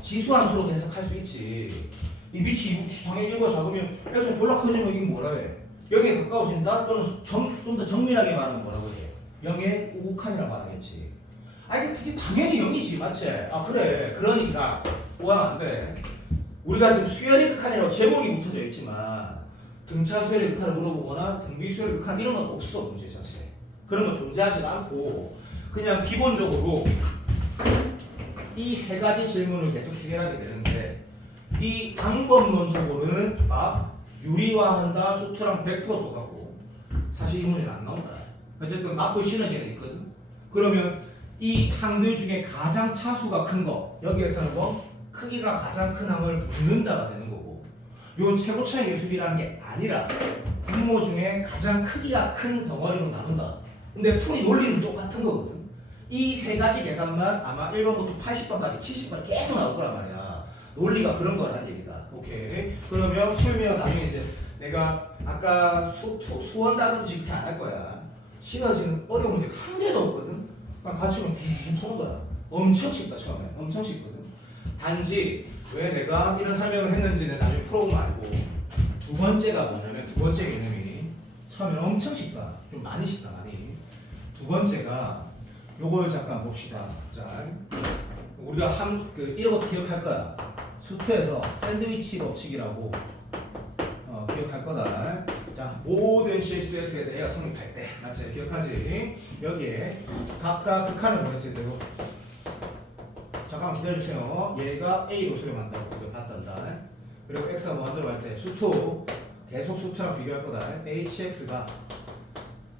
지수함수로도 해석할 수 있지. 이 밑이 당연히 1보다 작으면 x가 졸라 커지면 이게 뭐라 해? 0에 가까워진다? 또는 좀 더 정밀하게 말하면 뭐라고 해? 0의 우극한이라고 말하겠지. 아 이게 당연히 0이지 맞지? 아 그래 그러니까 오하면 안 돼. 우리가 지금 수열의 극한이라고 제목이 붙어져 있지만 등차 수열의 극한을 물어보거나 등비 수열의 극한 이런 건 없어 문제 자체. 그런 거 존재하지도 않고 그냥 기본적으로 이 세 가지 질문을 계속 해결하게 되는데 이 방법론적으로는 유리화한다 수트랑 100% 똑같고 사실 이 문제는 안 나온다. 어쨌든 맞고 시너지는 있거든. 그러면 이 항들 중에 가장 차수가 큰 거 여기에서는 뭐 크기가 가장 큰 항을 묻는다가 되는 거고 이건 최고차의 예수비라는 게 아니라 분모 중에 가장 크기가 큰 덩어리로 나눈다. 근데 풀이 논리는 똑같은 거거든. 이 세 가지 계산만 아마 1번부터 80번까지 70번 계속 나올 거란 말이야. 논리가 그런 거라는 얘기다. 오케이. 그러면 풀면 나중에 이제 내가 아까 수원 다듬지 그렇게 안 할 거야. 시너지는 어려운 문제 한 개도 없거든. 그냥 같이 그냥 쭉 푸는 거야. 엄청 쉽다 처음에. 엄청 쉽거든. 단지 왜 내가 이런 설명을 했는지는 나중에 풀어보면 알고 두 번째가 뭐냐면 두 번째 개념이 처음에 엄청 쉽다. 좀 많이 쉽다 많이. 두 번째가 요걸 잠깐 봅시다. 자, 우리가 이런 것도 기억할 거야. 수트에서 샌드위치 법칙이라고 기억할 거다. 자, 모든 CXX에서 얘가 성립할 때, 맞지? 기억하지? 여기에 각각 극한을 보냈을 때로 잠깐만 기다려주세요. 얘가 A로 수렴한다고 우리가 봤단다. 그리고 X가 원대로 할 때 수투 계속 수트랑 비교할 거다. HX가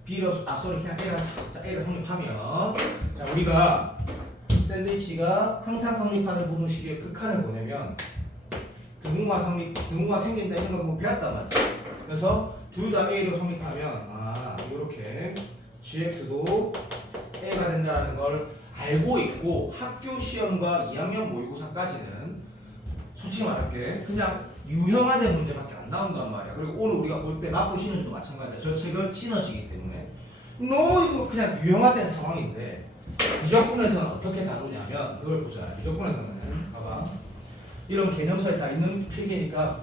B로 소리 그냥 A가 자 A가 성립하면 자 우리가 샌드위치가 항상 성립하는 부분 식의 극한을 보내면 등호가 생긴다 이런 걸 보고 배웠단 말이야. 그래서 둘 다 A로 성립하면 이렇게 GX도 A가 된다는 걸 알고 있고 학교 시험과 2학년 모의고사까지는 솔직히 말할게 그냥 유형화된 문제밖에 안 나온단 말이야. 그리고 오늘 우리가 볼 때 맞고 시너지도 마찬가지야. 저 책은 시너지이기 때문에 너무 이거 그냥 유형화된 상황인데 유적분에서는 어떻게 다루냐면 그걸 보자. 유적분에서는 봐봐 이런 개념서에 다 있는 필기니까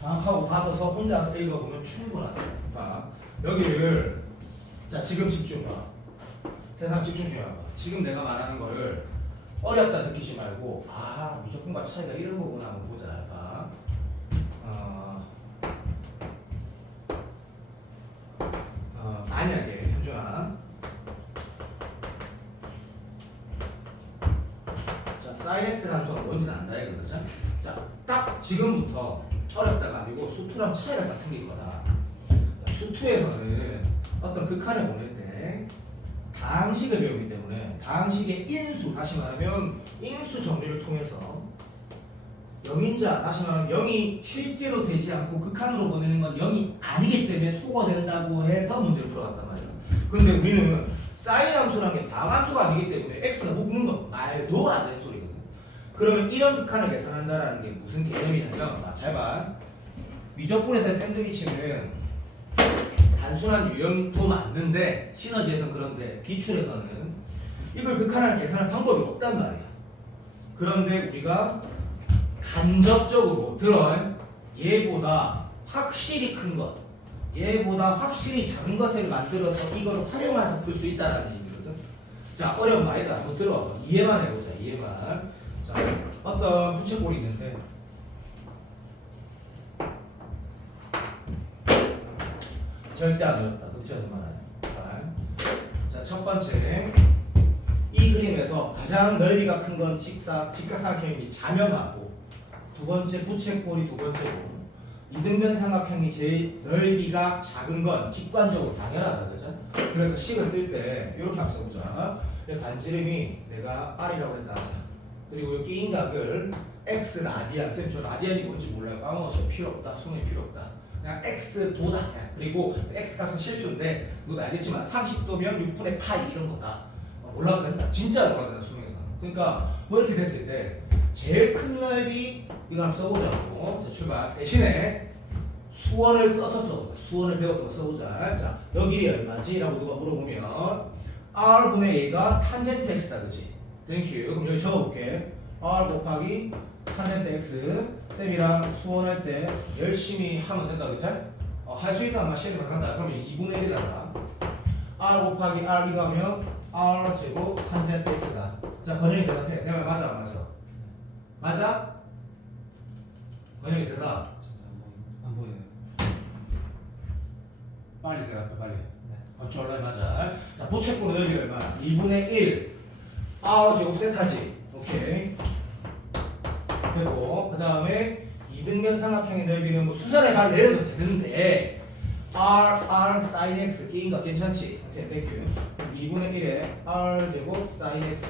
장악하고 받아서 혼자서 읽어보면 충분하다. 봐 여기를 자 지금 집중 봐. 세상 집중 좀 해봐. 지금 내가 말하는 거를 어렵다 느끼지 말고 무조건과 차이가 이런 거구나 한번 보자. 봐. 만약에 현준아 자 sin x 함수가 뭔지는 안다 이거죠. 자 딱 지금부터 어렵다가 아니고 수투랑 차이가 딱 생길 거다. 자, 수투에서는 어떤 극한을 보낼 때 다항식을 배우기 때문에 다항식의 인수 다시 말하면 인수 정리를 통해서 영인자 다시 말하면 0이 실제로 되지 않고 극한으로 보내는 건 0이 아니기 때문에 소거된다고 해서 문제를 풀어갔단 말이야. 근데 우리는 사인 함수라는 게 다함수가 아니기 때문에 x가 묶는 건 말도 안 되는 소리거든. 그러면 이런 극한을 계산한다는 게 무슨 개념이냐면 잘 봐. 미적분에서의 샌드위치는 단순한 유형도 맞는데 시너지에서는 그런데 기출에서는 이걸 극한을 계산할 방법이 없단 말이야. 그런데 우리가 간접적으로 들어 얘보다 확실히 큰 것, 얘보다 확실히 작은 것을 만들어서 이걸 활용해서 풀 수 있다라는 얘기거든. 자 어려운 거 아니다. 한번 들어 이해만 해보자. 이해만. 자 어떤 부채꼴이 있는데 절대 안 어렵다. 걱정하지 말아요. 자, 첫 번째 이 그림에서 가장 넓이가 큰 건 직각삼각형이 자명하고 두 번째 부채꼴이 두 번째고 이등변 삼각형이 제일 넓이가 작은 건 직관적으로 당연하다, 그죠? 그래서 식을 쓸 때 이렇게 한번 써보자. 반지름이 내가 R이라고 했다 하자. 그리고 이 끼인각을 X 라디안 쌤 저 라디안이 뭔지 몰라요. 까먹었어요. 필요 없다. 손에 필요 없다. 그냥 x 도다. 그리고 x 값은 실수인데 그것도 알겠지만 30도면 6분의 파이 이런 거다. 몰라도 된다. 진짜 몰라도 된다. 수능에서. 그러니까 뭐 이렇게 됐을 때 제일 큰 넓이 이거 한번 써보자고. 자 출발. 대신에 수원을 써서 써보자. 수원을 배웠던 거 써보자. 자 여기 얼마지? 라고 누가 물어보면 R분의 A가 탄젠트 X다. 그지? 땡큐. 그럼 여기 적어볼게. R 곱하기 탄젠트 X. 쌤이랑 수원할 때 열심히 하면 된다, 그치? 할 수 있다, 마시는 걸 한다. 그러면 2분의 1이다. R 곱하기 R 이거 하면 R 제곱 탄젠트 X다. 자, 건영이 대답해. 내 말 맞아, 안 맞아? 맞아? 건영이 대답. 안 보여요. 빨리 대답해, 빨리. 네. 어쩔래 맞아. 자, 부채꼴의 넓이가 얼마야? 2분의 1. R 제곱 세타지. 오케이. 되고, 그 다음에 이등변 삼각형의 넓이는 뭐 수선의 발 내려도 되는데 R sin X 끼인 거 괜찮지? 오케이, 땡큐. 2분의 1에 R 제곱 sin X.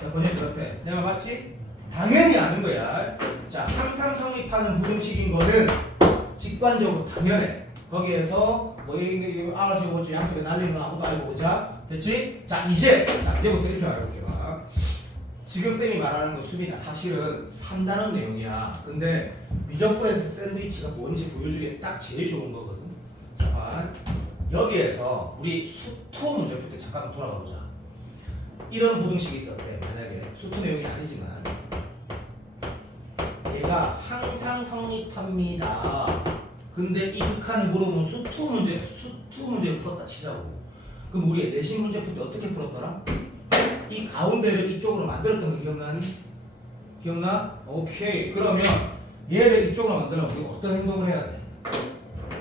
자, 번역 대답해. 내가 맞지? 당연히 아는 거야. 자, 항상 성립하는 부등식인 거는 직관적으로 당연해. 거기에서 뭐 이게 R 제곱 양쪽에 날리는 건 아무도 알고 보자. 됐지? 자, 이제부터 이렇게 알아볼게 봐. 지금 쌤이 말하는 거 수빈아 사실은 3단원 내용이야. 근데 미적분에서 샌드위치가 뭔지 보여주기에 딱 제일 좋은 거거든. 자, 여기에서 우리 수투 문제 풀 때 잠깐만 돌아가 보자. 이런 부등식이 있었대. 만약에 수투 내용이 아니지만 얘가 항상 성립합니다. 근데 이 극한을 물어보면 수투 문제를 풀었다 치자고. 그럼 우리 내신 문제 풀 때 어떻게 풀었더라? 이 가운데를 이쪽으로 만들었던 거 기억나니? 기억나? 오케이. 그러면 얘를 이쪽으로 만들려면 우리가 어떤 행동을 해야 돼?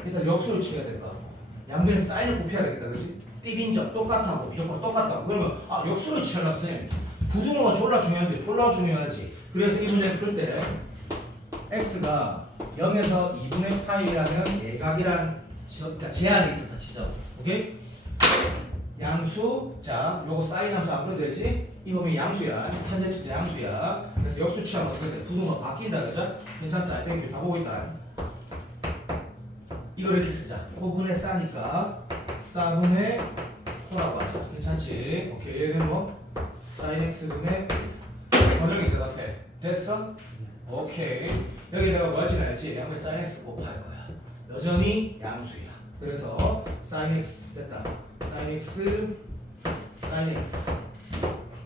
일단 역수를 취해야 될 거 같고 양변에 사인을 곱해야 되겠다, 그지? 띠빈적 똑같다고 무조건 똑같다고. 그러면 역수를 취하려면 쌤 부등호가 졸라 중요한데 졸라 중요하지. 그래서 이 문제를 풀 때 x가 0에서 2분의 파이라는 예각이란 그러니까 제한이 있었다 치자고. 오케이? 양수, 자, 요거 사인 함수 안 되지? 이 보면 양수야. 탄젠트도 양수야. 그래서 역수 취하면 어떻게 돼? 부등호가 바뀐다, 그죠? 괜찮다. 땡큐. 다 보고 있다. 이걸 이렇게 쓰자. 호분의 싸니까 싸분의 호라고 하자. 괜찮지? 오케이. 얘는 뭐? 사인 x분의 번역이 대답해. 됐어? 오케이. 여기 내가 뭐 할지 알지? 양변 사인 x 곱할 거야. 여전히 양수야. 그래서 사인 x 됐다. 사인 x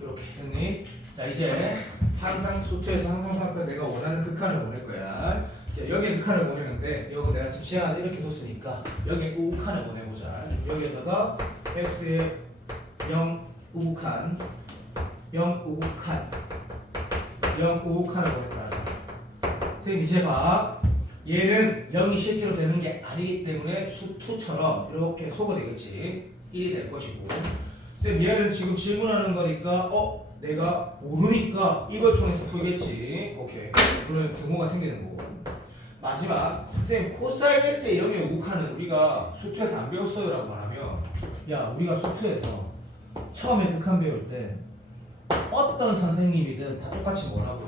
이렇게 했니? 자, 이제 항상 수투에서 항상 상표 내가 원하는 극한을 보낼 거야. 자, 여기에 극한을 보내는데 여기 내가 지금 시간을 이렇게 뒀으니까 여기에 우극한을 보내보자. 여기에다가 x에 0 우극한 0 우극한 0 우극한을 보냈다. 선생님 이제 봐. 얘는 0이 실제로 되는 게 아니기 때문에 수투처럼 이렇게 속어되겠지. 1이 될 것이고. 쌤 얘는 지금 질문하는 거니까 내가 모르니까 이걸 통해서 풀겠지. 오케이. 그러면 등호가 생기는 거고. 마지막 쌤 코사인 x의 0의 우극한은 우리가 수투에서 안 배웠어요 라고 말하면 야 우리가 수투에서 처음에 극한 배울 때 어떤 선생님이든 다 똑같이 뭐라고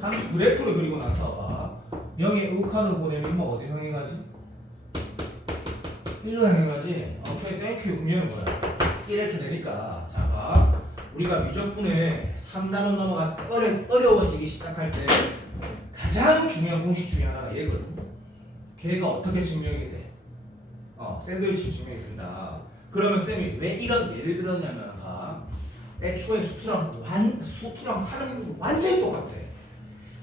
함수 그래프를 그리고 나서 0의 우극한을 보내면 이모 어디 향해 가지? 1로 향해 가지? 오케이 땡큐. 그럼 얘는 뭐야? 이렇게 되니까 자 봐. 우리가 미적분에 3단원 넘어가서 어려워지기 시작할 때 가장 중요한 공식 중에 하나가 얘거든. 걔가 어떻게 증명이 돼? 샌드위치 증명이 된다. 그러면 쌤이 왜 이런 예를 들었냐면 봐. 애초에 수투랑 하는 게 완전히 똑같아.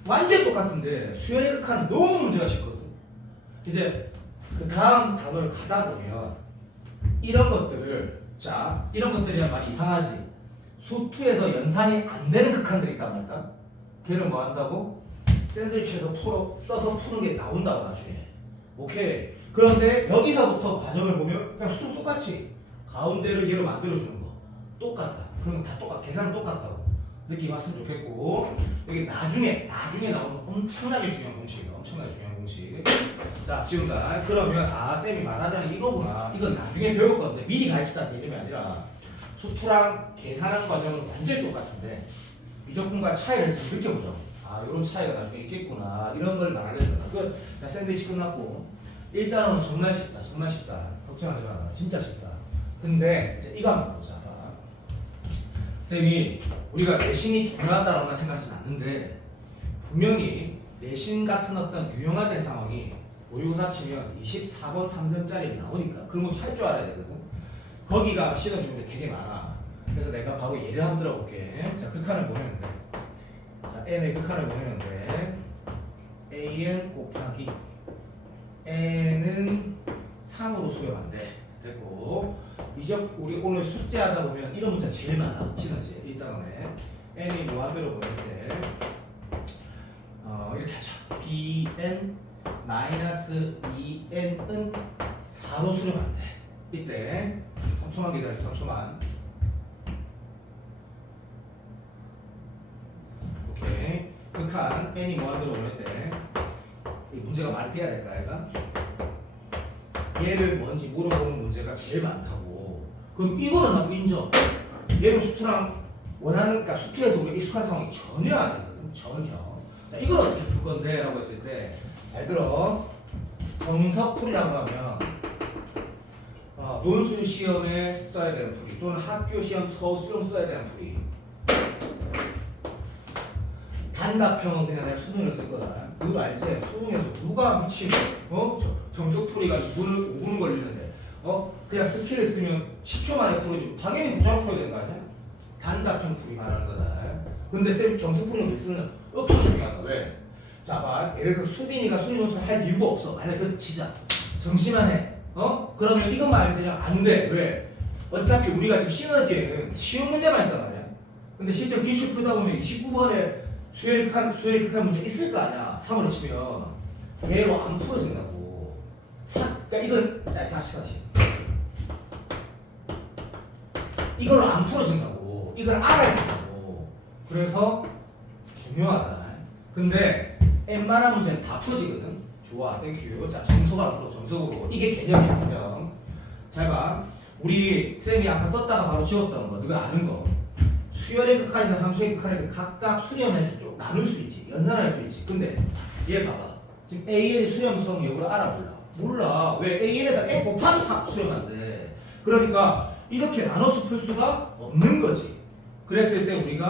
완전히 똑같은데 수열의 극한은 너무 문제가 쉽거든. 이제 그 다음 단어를 가다 보면 이런 것들을 이런 것들이란 말이 이상하지. 수투에서 연산이 안 되는 극한들이 있단 말이야. 걔는 뭐 한다고? 샌드위치에서 써서 푸는 게 나온다고 나중에. 오케이. 그런데 여기서부터 과정을 보면 그냥 수투 똑같이 가운데를 얘로 만들어주는 거 똑같다. 그러면 다 똑같아. 계산은 똑같다고 느낌 왔으면 좋겠고 여기 나중에 나오는 엄청나게 중요한 공식이야. 엄청나게 중요한 공식. 자 지금자 그러면 쌤이 말하자는 이거구나. 이건 나중에 배울 건데 미리 가르치다는 이름이 아니라 수투랑 계산하는 과정은 완전히 똑같은데 미적분과 차이를 좀 느껴보자고. 이런 차이가 나중에 있겠구나. 이런 걸 말하려는 거야. 자 샌드위치 끝났고 일단은 정말 쉽다. 걱정하지 마라. 진짜 쉽다. 근데 이제 이거 한번 보자. 쌤이 우리가 내신이 중요하다라고 생각하지는 않는데 분명히 내신 같은 어떤 유형화된 상황이 모의고사 치면 24번 3점짜리 나오니까 그런 것도 할 줄 알아야 되거든. 거기가 시험 중에 되게 많아. 그래서 내가 바로 예를 한번 들어볼게. 자 극한을 보내는데 자 n의 극한을 보내는데 an 곱하기 n은 3으로 수렴한대. 됐고 우리 오늘 숙제하다 보면 이런 문제 제일 많아. 친하지? 일단은 n이 무한대로 보낼 때 이렇게 하자. bn 마이너스 2n은 4로 수렴한대. 이때 3초만 기다려. 3초만. 오케이. 극한 n이 무한대로 보낼 때 이 문제가 말이 돼야 될까 얘가? 얘를 뭔지 물어보는 문제가 제일 많다고. 그럼 이거는 나도 인정. 얘는 수투랑 원하는, 그러니까 수투에서 우리가 익숙한 상황이 전혀 아니거든. 전혀. 자, 이걸 어떻게 풀 건데? 라고 했을 때, 잘 들어. 정석풀이라고 하면, 논술 시험에 써야 되는 풀이, 또는 학교 시험 서술형 써야 되는 풀이. 단답형은 그냥 내가 수능을 쓸 거다. 너도 알지? 수능에서 누가 미친 정석풀이가 5분은 걸리는데 그냥 스킬을 쓰면 10초 만에 풀어주고 당연히 부자로 풀어야 되는 거 아니야? 단답형 풀이 말하는 거다. 근데 쌤 정석풀이는 쓰는 억수로 중요하다. 왜? 자 봐. 예를 들어서 수빈이가 수능 논술 할 이유가 없어. 만약에 그래서 치자. 정시만 해. 그러면 이것만 알면 되냐? 안 돼. 왜? 어차피 우리가 지금 시너지에는 쉬운 문제만 있단 말이야. 근데 실제 기출 풀다 보면 29번에 수열 극한 문제 있을 거 아니야. 3월에 치면 얘로 안 풀어진다고. 그러니까 이건 다시 이걸로 안 풀어진다고. 이걸 알아야 된다고. 그래서 중요하다. 근데 웬만한 문제는 다 풀어지거든. 좋아, 땡큐. 자, 정석으로 풀어. 정석으로. 이게 개념이야, 개념. 잘 봐. 우리 쌤이 아까 썼다가 바로 지웠던 거, 누가 아는 거. 수열의 극한이나 함수의 극한에 각각 수렴해서 쭉 나눌 수 있지. 연산할 수 있지. 근데 얘 봐봐. 지금 AN의 수렴성 여부를 알아 몰라? 몰라. 왜? AN에다 N 곱하기 3 수렴한대. 그러니까 이렇게 나눠서 풀 수가 없는 거지. 그랬을 때 우리가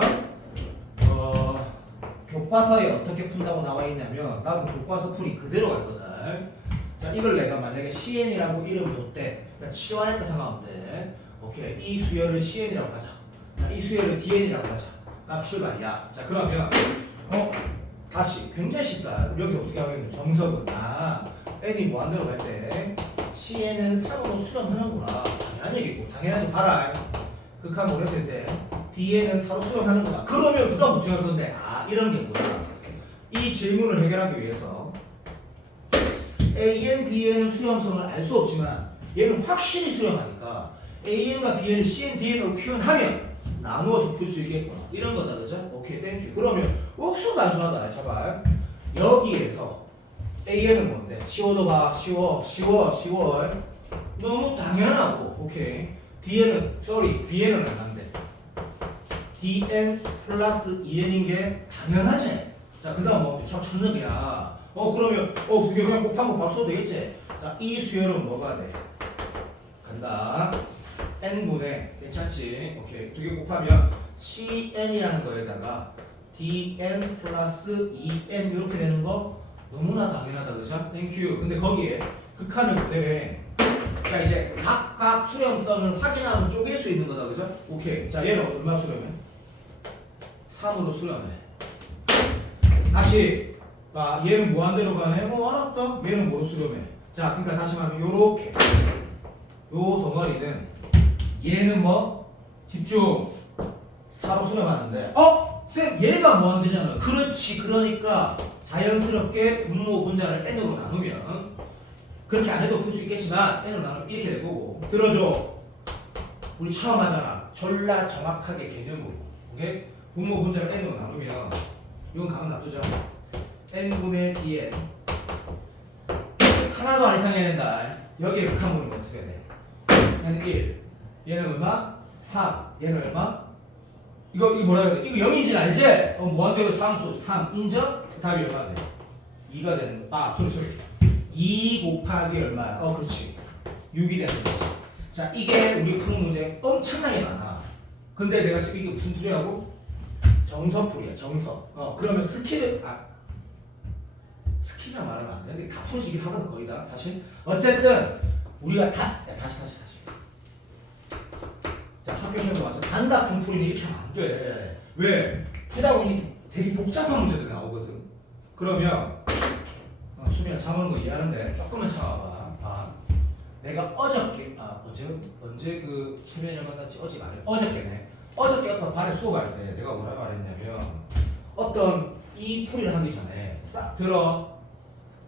교과서에 어떻게 푼다고 나와 있냐면 나도 교과서 풀이 그대로 갈 거다. 자, 이걸 내가 만약에 CN이라고 이름 뒀대. 그러니까 치환했다 생각하면 돼. 오케이. 이 수열을 CN이라고 하자. 자, 이 수열을 DN이라고 하자. 값 출발이야. 자, 그러면 다시 굉장히 쉽다. 여기서 어떻게 하겠냐? 정석은 n이 무한대로 갈 때 CN은 3으로 수렴하는구나. 당연한 얘기고 당연하게 봐라. 극한 보냈을 때 DN은 4로 수렴하는구나. 그러면 누가 묻혀갈 건데 이런 게 뭐야? 이 질문을 해결하기 위해서 AN, BN은 수렴성을 알 수 없지만 얘는 확실히 수렴하니까 AN과 BN을 CN, DN으로 표현하면 나누어서 풀 수 있겠구나. 이런 거다, 그죠? 오케이, 땡큐. 그러면 억수 단순하다, 제발. 여기에서 AN은 뭔데? 쉬워도 봐, 쉬워. 너무 당연하고, 오케이. DN은 안 한대. DN 플러스 EN인 게 당연하지. 자, 그 다음 뭐, 참 천능이야. 그러면, 두 개 그냥 곱한 거 바로 써도 되겠지? 자, 이 수열은 뭐가 돼? 간다. n분의 괜찮지? 오케이. 두 개 곱하면 cn이라는 거에다가 dn 플러스 2n 이렇게 되는 거 너무나 당연하다, 그죠? 땡큐. 근데 거기에 극한을 그대로 자, 이제 각각 수렴성을 확인하면 쪼갤 수 있는 거다, 그죠? 오케이. 자, 얘는 얼마 수렴해? 3으로 수렴해. 다시 얘는 무한대로 가네? 알았다. 얘는 뭐로 수렴해? 자, 그러니까 다시 말하면 요렇게 요 덩어리는 얘는 뭐? 집중 4로 수렴하는데 쌤 얘가 무한대잖아. 그렇지. 그러니까 자연스럽게 분모 분자를 n으로 나누면 그렇게 안 해도 풀 수 있겠지만 n으로 나누면 이렇게 될 거고. 들어줘. 우리 처음 하잖아. 졸라 정확하게 개념으로. 오케이? 분모 분자를 n으로 나누면 이건 가만 놔두자. n분의 dn 하나도 안 이상해야 된다. 여기에 극한 보는 거 어떻게 해야 돼? 얘는 1 얘는 얼마? 3 얘는 얼마? 이거 뭐라 해야 돼? 이거 0인지 알지? 무한대로 상수 3 인정? 답이 얼마 돼? 2가 되는 거. 소리 2 곱하기 얼마야? 그렇지 6이 되는 거지. 자, 이게 우리 푸는 문제 엄청나게 많아. 근데 내가 지금 이게 무슨 풀이라고? 정석풀이야, 정석. 그러면 스킬이라 말하면 안 되는데 다 풀어지긴 하거든, 거의 다. 사실 어쨌든 우리가 다시 자, 학교 시험도 와서 단답형 풀이는 이렇게 하면 안 돼. 왜? 풀다 보니 되게 복잡한 문제들이 나오거든. 그러면 수민아 잠오는 거 이해하는데 조금만 참아봐. 내가 어저께 언제 그 최면을 만났지? 어제가 아니야. 어저께네. 어저께 어떤 반에 수업할 때 내가 뭐라 말했냐면 어떤 이 풀이를 하기 전에 싹 들어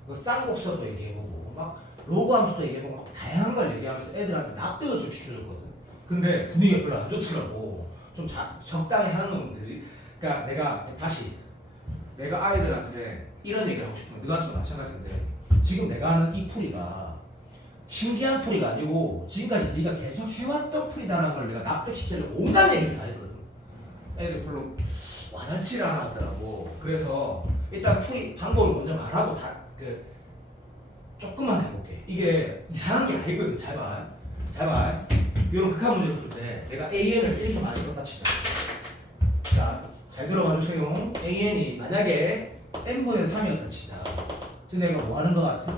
그 쌍곡선도 얘기해보고 막 로그 함수도 얘기해보고 막 다양한 걸 얘기하면서 애들한테 납득을 좀 시켜줬거든. 근데 분위기가 별로 안 좋더라고. 좀 적당히 하는 놈들이. 그러니까 내가 아이들한테 이런 얘기를 하고 싶은 건 너한테도 마찬가지인데 지금 내가 하는 이 풀이가 신기한 풀이가 아니고 지금까지 네가 계속 해왔던 풀이다라는 걸 내가 납득시키려고 온갖 얘기를 다 했거든. 애들 별로 와닿지를 않아 하더라고. 그래서 일단 풀이 방법을 먼저 말하고 조금만 해볼게. 이게 이상한 게 아니거든. 잘 봐. 이런 극한 문제를 풀 때 내가 AN을 이렇게 많이 썼다 치자. 자, 잘 들어봐 주세요. AN이 만약에 n분의 3이었다 치자. 지금 내가 뭐 하는 것 같아?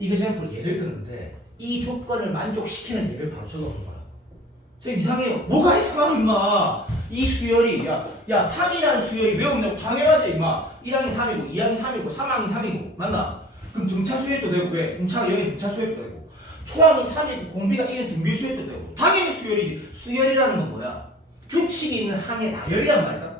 이거 샘플 예를 드는데 이 조건을 만족시키는 예를 바로 적어본 거야. 선생님 이상해요. 뭐가 이상하고 임마. 이 수열이 야 3이라는 수열이 왜 없냐고. 당연하지 임마. 1항이 3이고 2항이 3이고 3항이 3이고 맞나? 그럼 등차 수열도 되고 왜? 등차가 0이 등차 수열도 되고 초항이 3이고 공비가 1은 등비 수열도 되고 당연히 수열이지. 수열이라는 건 뭐야? 규칙이 있는 항의 나열이란 말이다.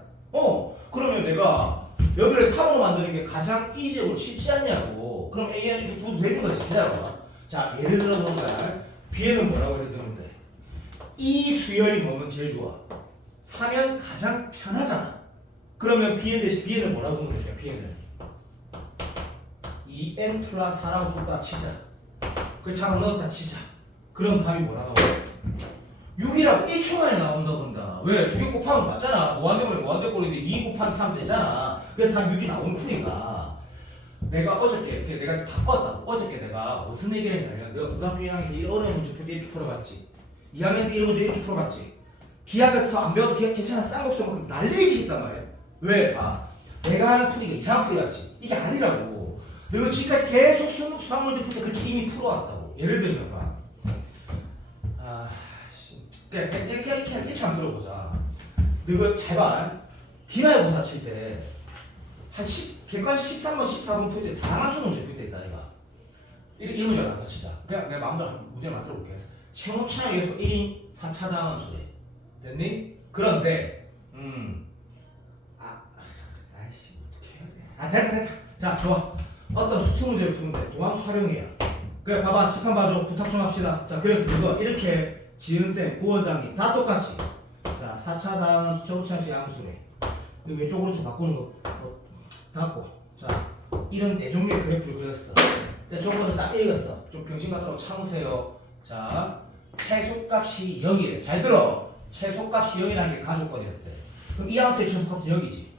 그러면 내가 여기를 3으로 만드는 게 가장 이지하고 쉽지 않냐고. 그럼 AN 이렇게 두도 되는 거지. 기다려봐. 자, 예를 들어 보면 B에는 뭐라고 예를 들면 돼? 이 수열이 뭐면 제일 좋아? 3면 가장 편하잖아. 그러면 Bn 대신 Bn은 뭐라고 하면 되냐? Bn은 2n 플러스 4라고 줬다 치자. 그 장을 넣었다 치자. 그럼 답이 뭐라고? 6이라고 1초 만에 나온다 본다. 왜? 두 개 곱하면 맞잖아. 무한대꼴인데 2 곱하기 3 되잖아. 그래서 한 6이 나오는 풀이가 내가 어저께 내가 바꿨다고. 어저께 내가 무슨 얘기를 했냐면 내가 고등학교 1학년 때 어려운 문제 풀 때 이렇게 풀어봤지. 2학년 때 이런 문제 이렇게 풀어봤지. 기하 벡터 안 배워도 괜찮아. 쌍곡선 난리지 있단 말이야. 왜? 내가 하는 풀이가 이상한 풀이 같지. 이게 아니라고. 내가 지금까지 계속 수학 문제 풀 때 그렇게 이미 풀어왔다고. 예를 들면 봐. 이렇게 한번 들어보자. 너가 잘 봐. 기말고사 칠 때 한 객관식 13번, 14번 풀 때 다양한 수 문제 풀 때 있다 이가. 1문제 나왔다 치자. 그냥 내 마음대로 문제를 만들어 볼게. 세모차에서 1인 4차당한 수래. 됐니? 그런데 아이씨 어떻게 해야 돼? 됐다. 자, 좋아. 어떤 수치 문제를 푸는데 도함수 활용해야. 그래 봐봐. 칠판 봐줘. 부탁 좀 합시다. 자, 그래서 이거 이렇게 지은쌤, 부원장님 다 똑같이. 자, 4차당 수초차수 양수래. 왼쪽으로 좀 바꾸는 거 닫고. 자, 이런 4종류의 그래프를 그렸어. 자, 조건을 딱 읽었어. 좀 병신 같다고 참으세요. 자, 최소값이 0이래. 잘 들어. 최소값이 0이라는 게 가족권이었대. 그럼 이 함수의 최소값은 여기지.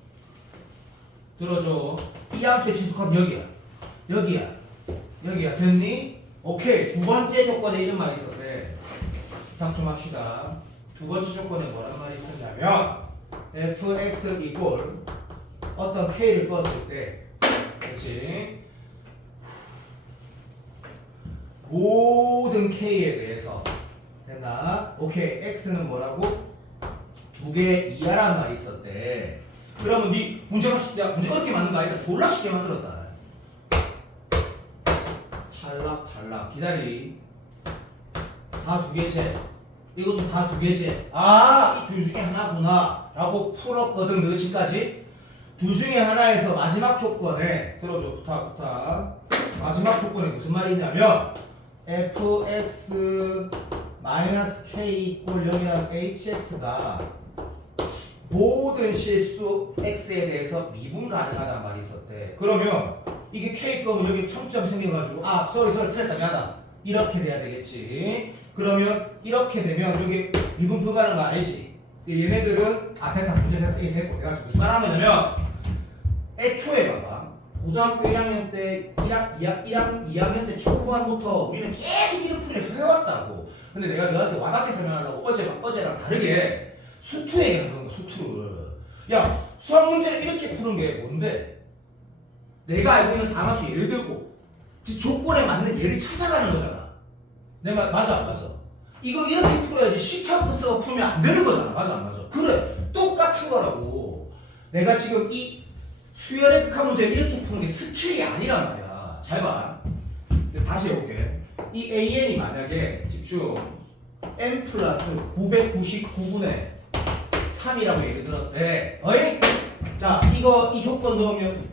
들어줘. 이 함수의 최소값은 여기야. 됐니? 오케이. 두 번째 조건에 이런 말이 있었대. 부탁 좀 합시다. 두 번째 조건에 뭐라는 말이 있었냐면 fx 이꼴 어떤 k를 껐을 때 그렇지? 모든 k에 대해서 됐나? 오케이. x는 뭐라고? 2개 이하란 말이 있었대. 그러면 네 문제가 어렵게 만든 거 아니라 졸라 쉽게 만들었다. 탈락 기다리. 다 2개째. 이것도 다 2개째. 이 둘 중에 하나구나 라고 풀었거든. 너 지금까지 둘 중에 하나에서 마지막 조건에 들어줘. 부탁. 마지막 조건에 무슨 말이냐면 fx -k 이꼴 0이라는 hx가 모든 실수 x에 대해서 미분 가능하다는 말이 있었대. 그러면 이게 k 거면 여기 청점 생겨가지고 쏘리 틀렸다 미안하다 이렇게 돼야 되겠지. 그러면 이렇게 되면 여기 미분 불가능한 거 알지? 얘네들은 됐다. 문제 됐다. 이게 됐고 내가 지금 무슨 말 하냐면 애초에 봐봐. 고등학교 1학년 때 2학년 때 초반부터 우리는 계속 이런 풀이를 해왔다고. 근데 내가 너한테 와닿게 설명하려고 어제랑 다르게 수투 얘기하는 건가. 수투를. 야, 수학 문제를 이렇게 푸는 게 뭔데? 내가 알고 있는 다함수 예를 들고 조건에 맞는 예를 찾아가는 거잖아. 내 말 맞아 안 맞아? 이거 이렇게 풀어야지 시차부터 풀면 안 되는 거잖아. 맞아 안 맞아? 그래, 똑같은 거라고. 내가 지금 이 수열의 극한 문제를 이렇게 푸는 게 스킬이 아니란 말이야. 잘 봐. 다시 해볼게. 이 AN이 만약에 집중 n 플러스 999분의 3이라고 예를 들었대. 어이? 자, 이거 이 조건 넣으면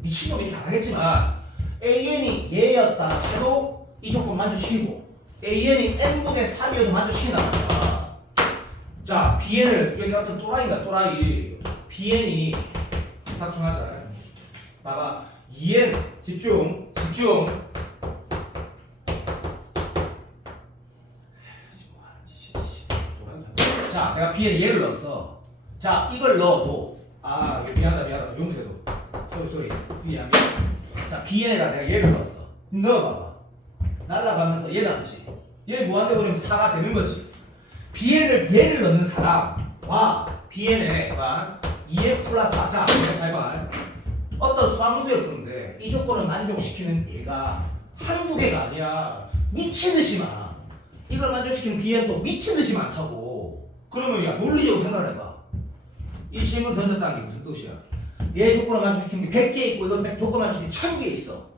미친놈이 이렇게 안 하겠지만 AN이 얘였다 해도 이 조건 만족시키고 AN이 n분의 3이어도 만족시킨단 말이야. 자, BN을 여기 같은 또라이인가 또라이 BN이 확충하자. 봐봐 2N 집중 자, 내가 B에 얘를 넣었어. 자, 이걸 넣어도 미안하다 용서해도 쏘리 미안. 자, B에다 내가 얘를 넣었어. 넣어봐봐. 날아가면서 얘 남지. 얘 무한대 버리면 4가 되는 거지. B에를 얘를 넣는 사람과 B에 2N 플러스 4. 자, 내가 잘 봐. 어떤 수학 문제를 푸는데 이 조건을 만족시키는 얘가 한두 개가 아니야. 미친듯이 많아. 이걸 만족시키는 B엔 또 미친듯이 많다고. 그러면 야 논리적으로 생각을 해봐. 이 실물 던졌다는 게 무슨 뜻이야? 얘 조건을 만족시키는 게 100개 있고 이건 조건 만족시키는 1000개 있어.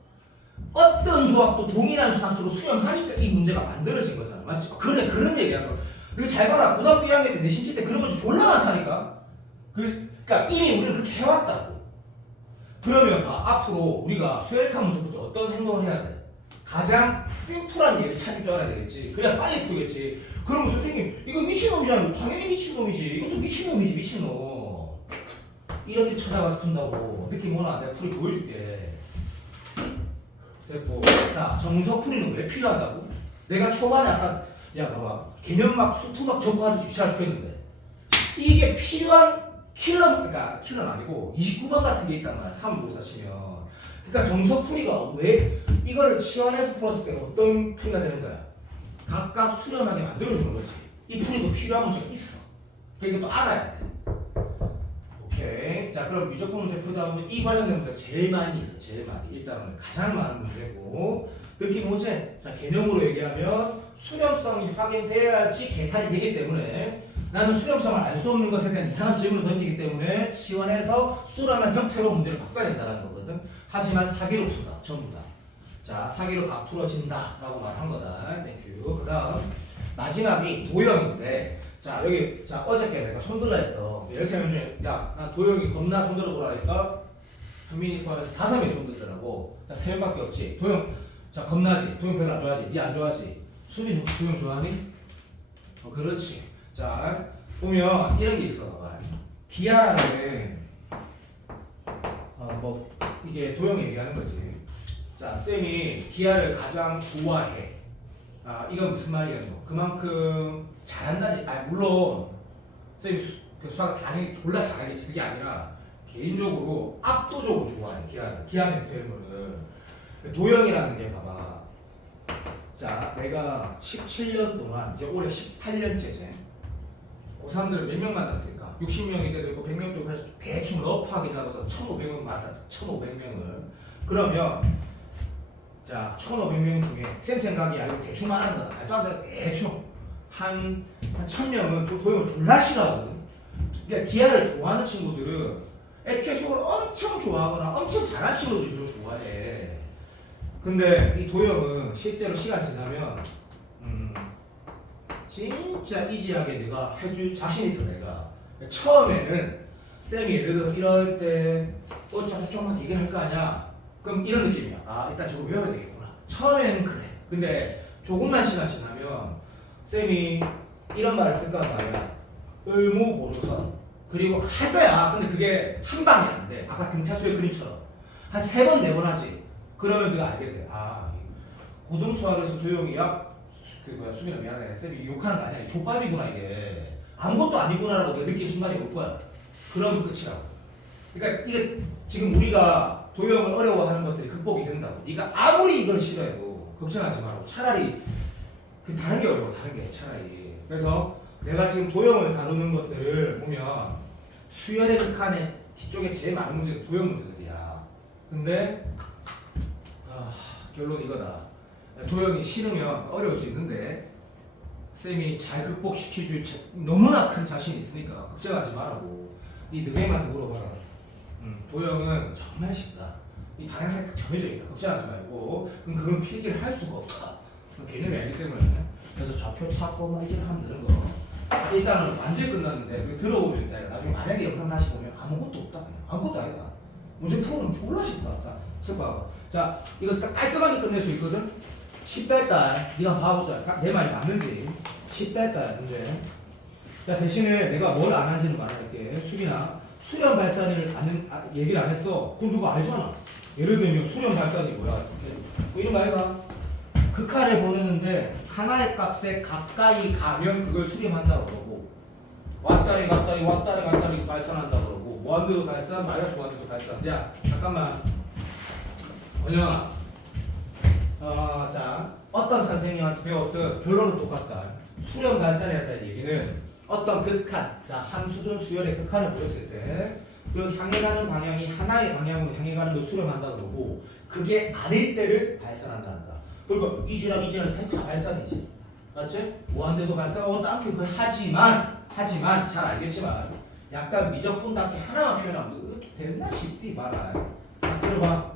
어떤 조합도 동일한 수함수로 수렴하니까 이 문제가 만들어진 거잖아. 맞지? 그래 그런 얘기야. 너 잘 봐라. 고등학교 1학년 때 내신 칠 때 그런 문제 졸라 많다니까. 그러니까 이미 우리는 그렇게 해왔다고. 그러면 앞으로 우리가 수열칸 문제 풀 때 어떤 행동을 해야 돼? 가장 심플한 예를 찾을 줄 알아야 되겠지. 그냥 빨리 풀겠지. 그러면 선생님 이거 미친놈이잖아. 당연히 미친놈이지. 이것도 미친놈이지 미친놈. 이렇게 찾아가서 푼다고. 느낌 오나? 내가 풀이 보여줄게. 됐고. 자, 정석풀이는 왜 필요하다고? 내가 초반에 아까 봐봐. 개념막 수투막 접하듯이 귀찮아 죽겠는데 이게 필요한 그러니까 킬러는 아니고 29번 같은 게 있단 말이야. 3모사 치면. 그러니까 정석풀이가 왜 이거를 치환해서 풀었을 때 어떤 풀이가 되는 거야? 각각 수렴하게 만들어주는 거지. 이 풀이도 필요한 문제가 있어. 그러니까 이것도 알아야 돼. 오케이. 자, 그럼 미적분 문제 풀다 보면 이 관련된 문제가 제일 많이 있어. 제일 많이. 일단은 가장 많은 문제고. 느낌 오지? 자, 개념으로 얘기하면 수렴성이 확인돼야지 계산이 되기 때문에 나는 수렴성을 알 수 없는 것에 대한 이상한 질문을 던지기 때문에 치환해서 수렴한 형태로 문제를 바꿔야 된다는 거거든. 하지만 사기로 푼다. 전부 다. 자, 사기로 다 풀어진다 라고 말한 거다. 땡큐. 그 다음 마지막이 도형인데 자, 여기 자 어저께 내가 손들라 했던 13명 중에 난 도형이 겁나 손들어 보라니까 현민이 포함해서 5명이 손들더라고. 자, 3명밖에 없지. 도형 자 겁나지. 도형 별로 안 좋아하지. 니 안 좋아하지. 수빈 혹시 도형 좋아하니? 그렇지. 자, 보면 이런 게 있어. 봐봐. 기하라는 이게 도형 얘기하는 거지. 자, 쌤이 기하를 가장 좋아해. 이건 무슨 말이겠노? 그만큼 잘한다니. 물론 쌤이 수학을 당연히 졸라 잘하겠지. 그게 아니라 개인적으로 압도적으로 좋아해. 기하는 도형을. 도형이라는 게 봐봐. 자, 내가 17년 동안 이제 올해 18년째지. 고3들 몇 명 만났으니까 60명이 때도 있고 100명도 있고 대충 러프하게 잡아서 1500명 만났지. 1500명을. 그러면 자 1500명 중에 쌤 생각이 아니고 대충 말하는 거다. 말도 안 돼. 대충 한 1000명은 또 도형을 졸라 싫어하거든. 그러니까 기하를 좋아하는 친구들은 애초에 수학을 엄청 좋아하거나 엄청 잘하는 친구들이 좀 좋아해. 근데 이 도형은 실제로 시간 지나면 진짜 이지하게 내가 해줄 자신 있어. 내가 처음에는 쌤이 예를 들어 이럴 때 조금만 얘기할 거 아니야. 그럼 이런 느낌이야. 일단 저거 외워야 되겠구나. 처음에는 그래. 근데 조금만 시간 지나면 쌤이 이런 말을 쓸 거란 말이야. 의무보조선. 그리고 할 거야. 근데 그게 한 방에 안 돼. 아까 등차수의 그림처럼 한 3번 4번 하지. 그러면 네가 알게 돼. 고등수학에서 도형이 수빈아 미안해. 쌤이 욕하는 거 아니야. 족밥이구나 이게. 아무것도 아니구나라고 내가 느낀 순간이 올 거야. 그러면 끝이라고. 그러니까 이게 지금 우리가 도형을 어려워하는 것들이 극복이 된다고. 네가 아무리 이걸 싫어해도 걱정하지 말고 차라리 다른 게 어려워. 다른 게 차라리. 그래서 내가 지금 도형을 다루는 것들을 보면 수열의 극한의 뒤쪽에 제일 많은 문제가 도형 문제들이야. 근데 결론 이거다. 도형이 싫으면 어려울 수 있는데 쌤이 잘 극복시켜줄 너무나 큰 자신이 있으니까 걱정하지 말라고. 이 너네한테 물어봐라. 도형은 정말 쉽다. 이 방향성이 딱 정해져 있다. 걱정하지 말고. 그럼 그런 필기를 할 수가 없다. 개념이 아니기 때문에. 그래서 좌표 찾고 막 이제 하면 되는 거. 일단은 완전히 끝났는데 들어오면 일단 나중에 만약에 영상 다시 보면 아무것도 없다. 그냥 아무것도 아니다. 문제 풀으면 졸라 쉽다. 자, 책 봐봐. 자, 이거 딱 깔끔하게 끝낼 수 있거든. 쉽다 했다. 네가 봐보자. 내 말이 맞는지. 쉽다 했다. 문제. 자, 대신에 내가 뭘 안 한지는 말할게. 수빈아, 수렴 발산을 얘기를 안 했어. 그럼 누가 알잖아. 예를 들면 수렴 발산이 뭐야? 뭐 이런 거 아이가? 극한에 보내는데 하나의 값에 가까이 가면 그걸 수렴한다고 그러고, 왔다리 갔다리 왔다리 갔다리 발산한다고 그러고, 무한대도 발산, 마이너스 무한대도 발산. 야, 잠깐만. 원영아. 자, 어떤 선생님한테 배웠든 결론은 똑같다. 수렴 발산에 대한 얘기는 어떤 극한, 자, 함수든 수열의 극한을 보였을 때 그 향해 가는 방향이 하나의 방향으로 향해 가는 걸 수렴한다 그러고, 그게 아닐 때를 발산한다 한다. 그리고 이지랑 다 발산이지. 맞지? 무한대도 발산하고 딴게 그 하지만 잘 알겠지만 약간 미적분답게 하나만 표현하면 됐나 싶디 말아. 자, 들어봐.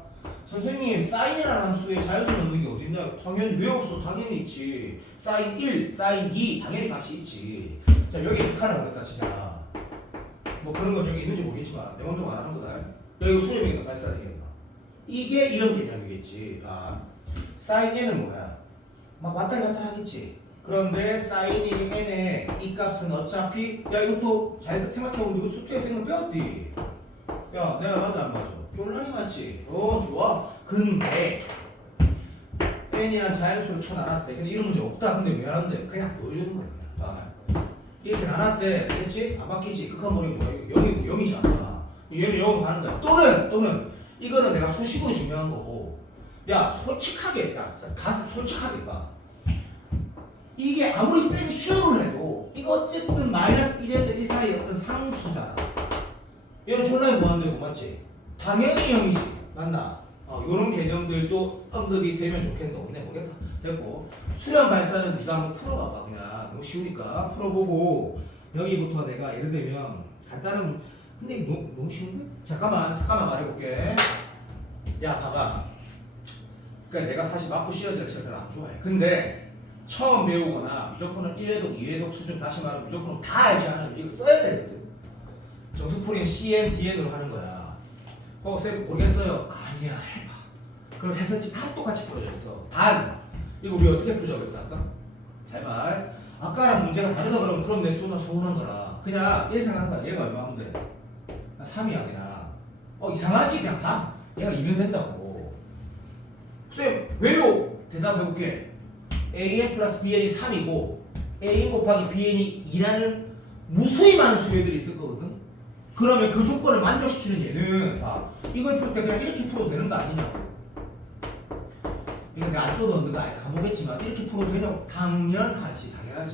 선생님, 사인이라는 함수에 자연수 넣는 게 어딨냐? 당연히 왜 없어? 당연히 있지. 사인 1, 사인 2 당연히 같이 있지. 자, 여기 극한을 보냈다 진짜. 뭐 그런 건 여기 있는지 모르겠지만 내 맘대로 안 하는 거다. 야, 이거 수렴이겠다. 발산이겠다. 이게 이런 개념이겠지. 아, 사인 n은 뭐야? 막 왔다 갔다 하겠지. 그런데 사인이 n의 이 값은 어차피, 야, 이것도 잘 생각해보면 이거 수트에서 이거 배웠디. 야, 내가 맞아 안 맞아? 쫄랑이 맞지? 좋아. 근데 n이란 자연수를 쳐놔놨대. 근데 이런 문제 없다. 근데 왜 하는데? 그냥 보여주는 거야. 아, 이렇게 나눴대. 그렇지? 안 바뀌지. 극한번이 뭐야? 0이고 0이지 않아. 얘는 0으로 가는 거야. 또는 이거는 내가 수식으로 증명한 거고, 야, 솔직하게, 가서 솔직하게 봐. 이게 아무리 쌤이 쉬어를 해도 이거 어쨌든 마이너스 1에서 1 사이 어떤 상수잖아. 얘는 존나 무한대고 맞지? 당연히 0이지. 맞나? 요런 개념들도 언급이 되면 좋겠는데 없네. 모르겠다. 됐고, 수렴 발산은 네가 한번 풀어봐봐. 그냥 너무 쉬우니까 풀어보고, 여기부터 내가 예를 들면 간단한, 근데 너무 쉬운데? 잠깐만 말해볼게. 야, 봐봐. 그러니까 내가 사실 맞고 씌워질 시간을 안 좋아해. 근데 처음 배우거나 무조건 1회독, 2회독 수준, 다시 말하면 무조건 다 알지 않으면 이거 써야 되거든. 정수풀이는 CN, DN으로 하는 거야. 쌤 모르겠어요. 아니야, 해봐. 그럼 해설지 다 똑같이 풀어져 있어. 단, 이거 우리 어떻게 풀자고 했어 아까? 제발. 아까랑 문제가 다르다 그러면 내 존나 서운한 거라. 그냥 예상한 거야. 얘가 얼마 하면 돼? 3이야 그냥. 이상하지? 그냥 봐. 얘가 2면 된다고. 쌤, 왜요? 대답해볼게. AN 플러스 BN이 3이고 AN 곱하기 BN이 2라는 무수히 많은 수열들이 있을 거거든. 그러면 그 조건을 만족시키는 얘는 봐. 이걸 풀 때 그냥 이렇게 풀어도 되는 거 아니냐고. 이거 내가 안 써도 너가 가보겠지만 이렇게 풀어도 되냐고. 당연하지.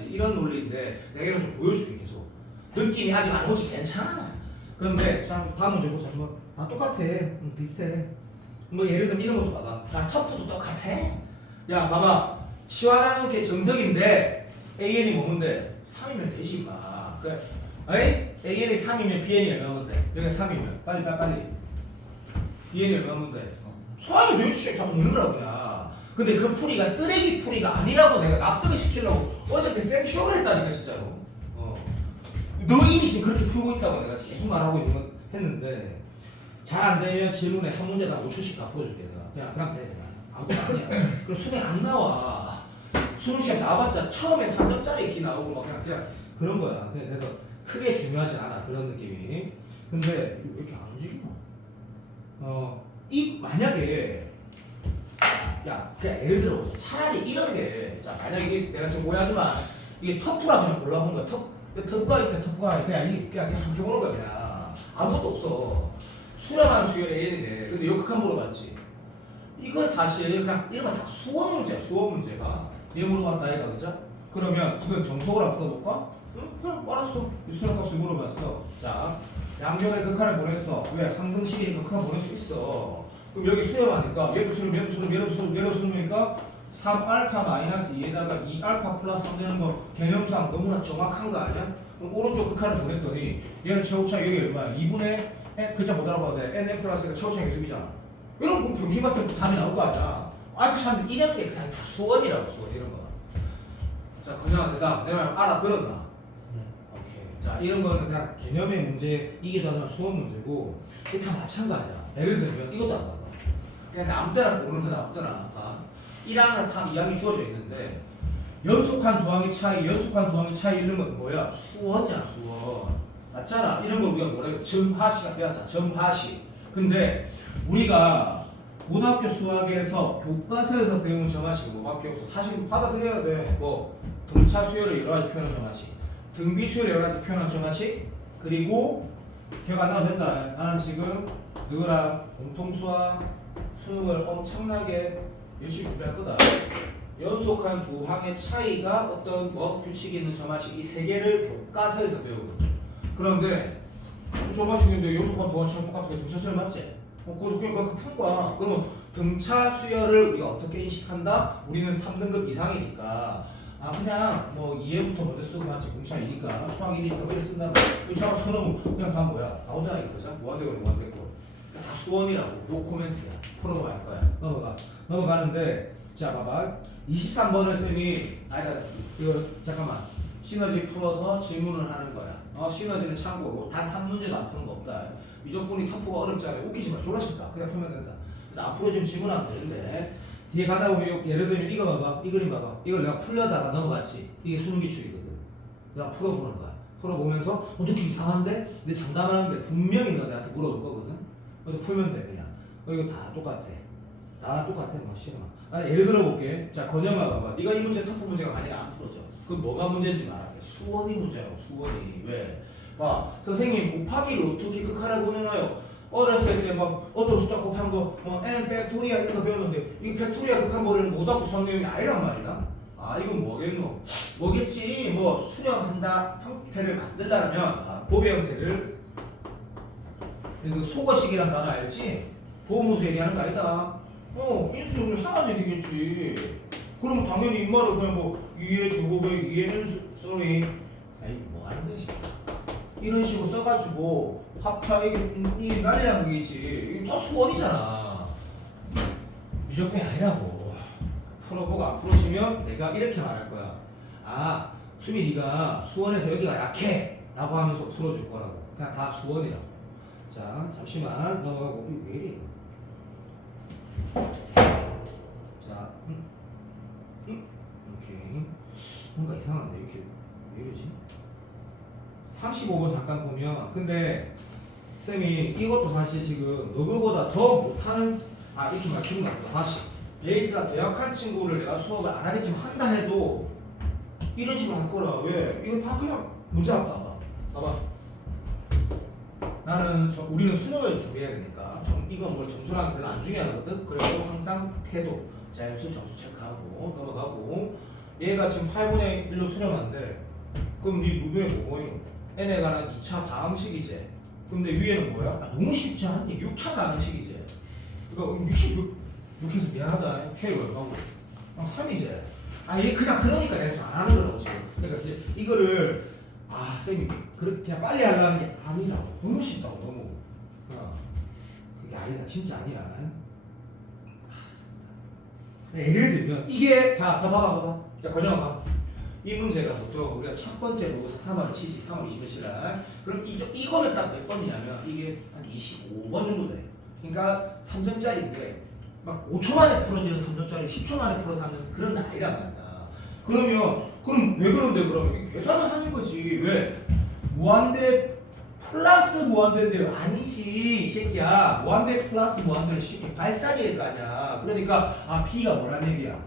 이런 논리인데 내가 이런 좀 보여줄게 계속. 느낌이 아직 안 오지. 괜찮아. 그런데 다음 문제 보자. 다 똑같아. 비슷해. 뭐 예를 들면 이런 것도 봐봐. 터프도 똑같아. 야, 봐봐. 치환하는 게 정석인데 AN이 뭐는데 3이면 되지 마. 그래. AN이 3이면 BN이 얼마면 돼? 여기 3이면 빨리 BN이 얼마면 돼? 소환이 되지. 자꾸 먹는 거라고 그냥. 근데 그 풀이가 쓰레기 풀이가 아니라고 내가 납득을 시키려고 어저께 생쇼를 했다니까 진짜로. 너 이미 지금 그렇게 풀고 있다고 내가 계속 말하고 있는 건 했는데, 잘 안 되면 질문에 한 문제당 5초씩 다 풀어줄게. 그냥 돼. 아무것도 아니야. 그럼 수능 안 나와. 수능 시험 나와봤자 처음에 3점짜리 기 나오고 막 그냥 그런 거야. 그래서 크게 중요하지 않아 그런 느낌이. 근데 왜 이렇게 안 움직이나? 만약에 야, 그냥 예를 들어 차라리 이런 게, 자, 만약에 이게 내가 지금 오해하지만 이게 터프라 그냥 골라본 거야. 터프가 있다, 터프가 그냥 이게 그냥 함겨보는 거야. 그냥 아무것도 없어. 수렴한 수열의 N인데, 근데 역극한 물어봤지. 이건 사실 그냥 이런 건 다 수업 문제야. 수업 문제가 얘 물어봤다 얘가 그죠? 그러면 이건 정석으로 한번 풀어볼까? 응? 그냥 알았어. 수렴값을 물어봤어. 자, 양변의 극한을 보냈어. 왜? 항등식의 극한을 보낼 수 있어. 그럼 여기 수렴하니까 얘도 수렴이니까 3알파 마이너스 2에다가 2알파 플러스 3 되는 거 개념상 너무나 정확한 거 아니야? 그럼 오른쪽 극한을 보냈더니 얘는 최고차이 여기 얼마야? 2분의 글자 못 알아봐도 돼. n 플러스가 최고차이 계속이잖아. 이런 거 병신 같은 답이 나올 거 아니야. 알파 찾는데 이런 게 그냥 다 수원이라고 수원 이런 거. 자, 그냥 대답. 내 말 알아들었나? 네. 오케이. 자, 이런 거는 그냥 개념의 문제, 이게 더 수업 문제고, 이게 다 마찬가지야. 예를 들면 이것도 안 봐봐. 그냥 아무 때나 고르는 거다, 아무 때나. 1항과 3, 2항이 주어져 있는데, 연속한 두 항의 차이, 연속한 두 항의 차이 이런 건 뭐야? 수원이야, 수원. 맞잖아. 이런 걸 우리가 뭐라 해? 점하시가 배웠잖아. 점하시. 근데 우리가 고등학교 수학에서 교과서에서 배운 점하시가 뭐밖에 없어. 사실 받아들여야 돼. 뭐 등차 수열을 여러 가지 표현한 점하시, 등비 수열을 여러 가지 표현한 점하시, 그리고 기억 안 나도 된다. 나는 지금 너랑 공통수학 수능을 엄청나게 열심히 준비할 거다. 연속한 두 항의 차이가 어떤 뭐 규칙이 있는 점하시 이 세 개를 교과서에서 배우거든. 그런데 점하시인데 연속한 두 항의 차이 똑같은 게 등차 수열 맞지? 그거 푼 거야. 그러면 등차 수열을 우리가 어떻게 인식한다? 우리는 3등급 이상이니까 그냥 뭐 2회부터 먼저 쓰고 맞지? 공차 2니까 수학 1이니까 왜 쓴다고? 수학 쳐놓으면 그냥 다 뭐야? 나오잖아 이거죠? 무한대고 무한대고 다 수원이라고 노코멘트야. 풀어볼 거야. 넘어가는데 자 봐봐 23번을 쌤이 이거 잠깐만 시너지 풀어서 질문을 하는 거야. 시너지는 참고로 단 한 문제도 안 푸는 거 없다. 미적분이 터프가 어렵지 않아요. 웃기지 마. 졸라 쉽다. 그냥 풀면 된다. 그래서 앞으로 좀 질문하면 되는데 뒤에 가다 보면 예를 들면 이거 봐봐. 이 그림 봐봐. 이걸 내가 풀려다가 넘어갔지. 이게 수능 기출이거든. 내가 풀어보는 거야. 풀어보면서 어떻게 이상한데? 내 장담하는데 분명히 너한테 물어볼 거거든. 그래서 풀면 돼 그냥. 이거 다 똑같아. 다 똑같아. 뭐 싫어. 예를 들어 볼게. 자 건영아 봐봐. 네가 이 문제 터프 문제가 만약에 안 풀어져. 그 뭐가 문제인지 말할게. 수원이 문제라고. 수원이. 왜? 봐, 선생님 곱하기를 어떻게 극한을 보내나요? 어렸을 때 막 어떤 숫자 곱한 거, n 팩토리아 이런 거 배웠는데 이 팩토리아 극한 보내는 고등학교 수학 내용이 아니란 말이다. 이건 뭐겠노? 뭐겠지? 뭐 수렴한다 형태를 만들려면 고배 형태를 그 속어식이란 단어 알지? 보호무수 얘기하는 거 아니다. 인수분해 하나는 되겠지. 그러면 당연히 이 말을 그냥 뭐 2의 제곱에 2의 n 소리 뭐 하는 거지? 이런 식으로 써가지고 합차 이 난리라는 거겠지. 이게 또 수원이잖아. 미적분이 아니라고. 풀어보고 안 풀어지면 내가 이렇게 말할 거야. 수미 네가 수원에서 여기가 약해 라고 하면서 풀어줄 거라고. 그냥 다 수원이라고. 자 잠시만 넘어가고 이거 왜 이래? 자 오케이. 뭔가 이상한데 이렇게 왜 이러지? 35번 잠깐 보면 근데 쌤이 이것도 사실 지금 너그보다 더 못하는 이렇게 말 기분 나쁘다. 다시 베이스가 더 약한 친구를 내가 수업을 안 하겠지만 한다 해도 이런 식으로 할 거라. 왜? 이건 다 그냥 문제 앞다. 봐봐. 우리는 수능을 준비해야 되니까 이건 뭐 점수랑 별로 안 중요하거든. 그래도 항상 태도 자연수 점수 체크하고 넘어가고 얘가 지금 8분의 1로 수렴한데 그럼 네 누구의 뭐고요? n에 관한 2차 다항식이지. 근데 위에는 뭐야? 너무 쉽지 않니? 6차 다항식이지. 그러니까 66 해서 미안하다. k 얼마고? 3이지. 얘 그냥 그러니까 내가 지금 안 하는 거라고 지금. 그러니까 이제 이거를 쌤이 그렇게 그냥 빨리 하려는 게 아니라고. 너무 쉽다고 너무. 그게 아니다. 진짜 아니야. 예를 들면 이게 더 봐봐. 자 건영아 봐. 이 문제가 보통 우리가 첫 번째로 3월 7일, 3월 20일 날 그럼 이거는 딱 몇 번이냐면 이게 한 25번 정도 돼. 그러니까 3점짜리인데 막 5초 만에 풀어지는 3점짜리 10초 만에 풀어서 하는 그런 나이란 말이야. 그럼 왜 그런데 그러면 이게 계산을 하는 거지. 왜? 무한대 플러스 무한대인데 아니지 이 새끼야. 무한대 플러스 무한대는 쉽게 발산일 거 아니야. 그러니까 B가 뭐란 얘기야?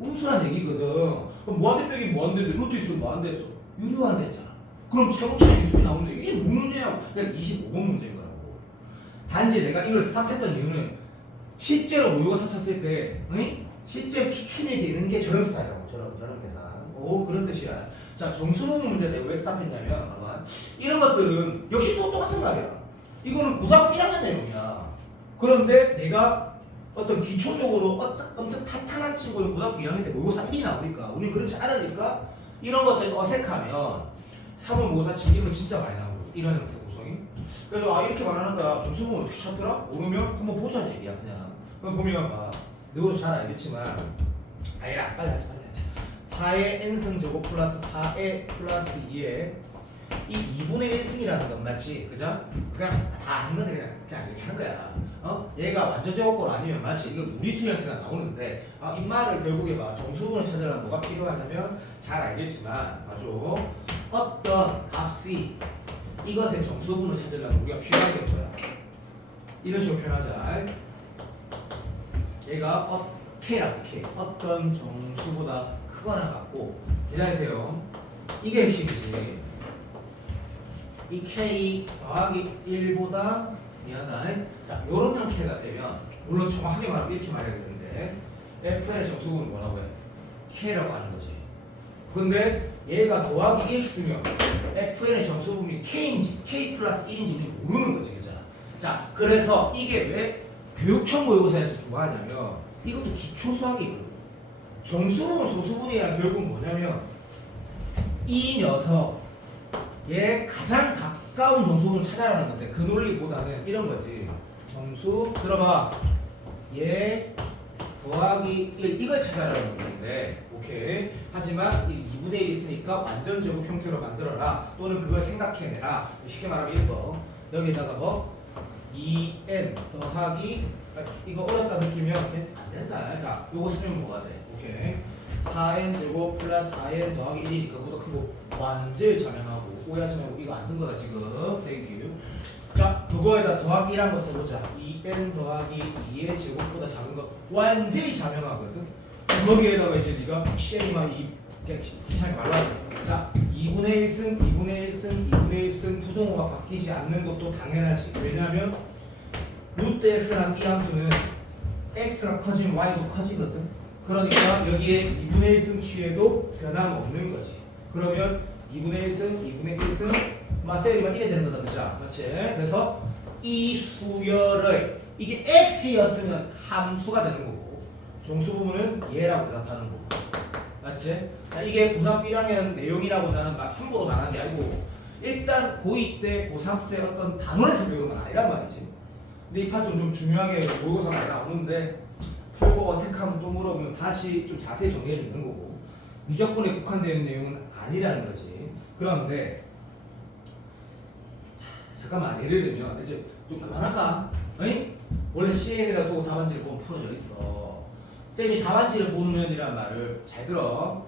음수란 얘기거든. 그럼 무한대 빼기 무한대인데 루트 있으면 무한대였어. 유리한대잖아. 그럼 최고차이 수이 나오는데 이게 뭔 문제야? 그냥 25번 문제인 거라고. 단지 내가 이걸 스탑했던 이유는 실제로 모의고사 쳤을 때 실제 기출이 되는 게 저런 스타일이라고. 저런 계산. 그런 뜻이야. 자 정수 모문 문제 내가 왜 스탑했냐면 이런 것들은 역시 또 똑같은 말이야. 이거는 고등학교 1학년 내용이야. 그런데 내가 어떤 기초적으로 엄청 탄탄한 친구는 고등학교 2학년 때 모의고사 1이 나오니까 우리는 그렇지 않으니까 이런 것들이 어색하면 3월 모의고사 지기면 진짜 많이 나오고 이런 형태 구성이. 그래서 아 이렇게 말하는 거야. 점수 보면 어떻게 찾더라? 모르면 한번 보자는 얘기야 그냥. 그럼 보면 봐. 너도 잘 알겠지만 아니라 빨리 하자. 4의 n승 제곱 플러스 4의 플러스 2의 이 2분의 1승이라는 건 맞지? 그죠? 그냥 다 한 건데 그냥 얘기한 거야. 얘가 완전 제곱꼴 아니면 마치 이거 무리수 형태가 나오는데 이 말을 결국에 봐. 정수분을 찾으려면 뭐가 필요하냐면 잘 알겠지만 아주 어떤 값이 이것의 정수분을 찾으려면 우리가 필요한 게 뭐야? 이런 식으로 표현하자. 얘가 K라고 K 어떤 정수보다 크거나 같고 기다리세요. 이게 핵심이지. 이 K 더하기 1보다 미안하다. 자, 요런 형태가 되면 물론 정확하게 말하면 이렇게 말해야 되는데 F의 정수분은 뭐라고 해? K라고 하는 거지. 근데 얘가 더하기 1 쓰면 Fn의 정수분이 K인지 K 플러스 1인지 우리 모르는 거지. 그죠? 자, 그래서 이게 왜 교육청 모의고사에서 좋아하냐면 이것도 기초 수학이거든. 정수분 소수분이야 결국 뭐냐면 이 녀석의 가장 가까운 정수분을 찾아라는 건데 그 논리보다는 이런 거지. 정수 들어봐. 얘 더하기 1 이걸 찾아라는 건데 오케이. 하지만 2분의 1이 있으니까 완전 제곱 형태로 만들어라. 또는 그걸 생각해내라. 쉽게 말하면 이거 여기다가 뭐 2n 더하기 이거 어렵다 느끼면 안 된다. 자, 요거 쓰면 뭐가 돼? 오케이. 4n 제곱 플러스 4n 더하기 1이니까 그보다 크고 완전히 자명하고 오해하지 말고 이거 안 쓴 거다 지금. 땡큐. 자, 그거에다 더하기 1한 거 써보자. 2n 더하기 2의 제곱보다 작은 거 완전히 자명하거든. 거기에다가 이제 네가 CN이만 귀찮게 말라야 돼. 자, 2분의 1승, 2분의 1승, 2분의 1승 부동호가 바뀌지 않는 것도 당연하지. 왜냐하면 루트 x라는 이 함수는 x가 커지면 y도 커지거든. 그러니까 여기에 2분의 1승 취해도 변함없는 거지. 그러면 2분의 1승, 2분의 1승 마셀이만 1이 되는 거다. 그죠? 그렇지? 그래서 이 수열의 이게 x였으면 함수가 되는 거고 정수 부분은 얘라고 대답하는 거고. 맞지? 자, 이게 고등학교 1학년 내용이라고 나는 막 함부로 말하는 게 아니고 일단 고2 때, 고3 때 어떤 단원에서 배우는 건 아니란 말이지. 근데 이 파트는 좀 중요하게 모의고사 많이 나오는데 풀고 어색하면 또 물어보면 다시 좀 자세히 정리해 주는 거고 미적분에 국한되는 내용은 아니라는 거지. 그런데 잠깐만 예를 들면 이제 좀 그만할까? 어이? 원래 CN이라 두고 답안지를 보면 풀어져 있어. 쌤이 답안지를 보면이란 말을 잘 들어.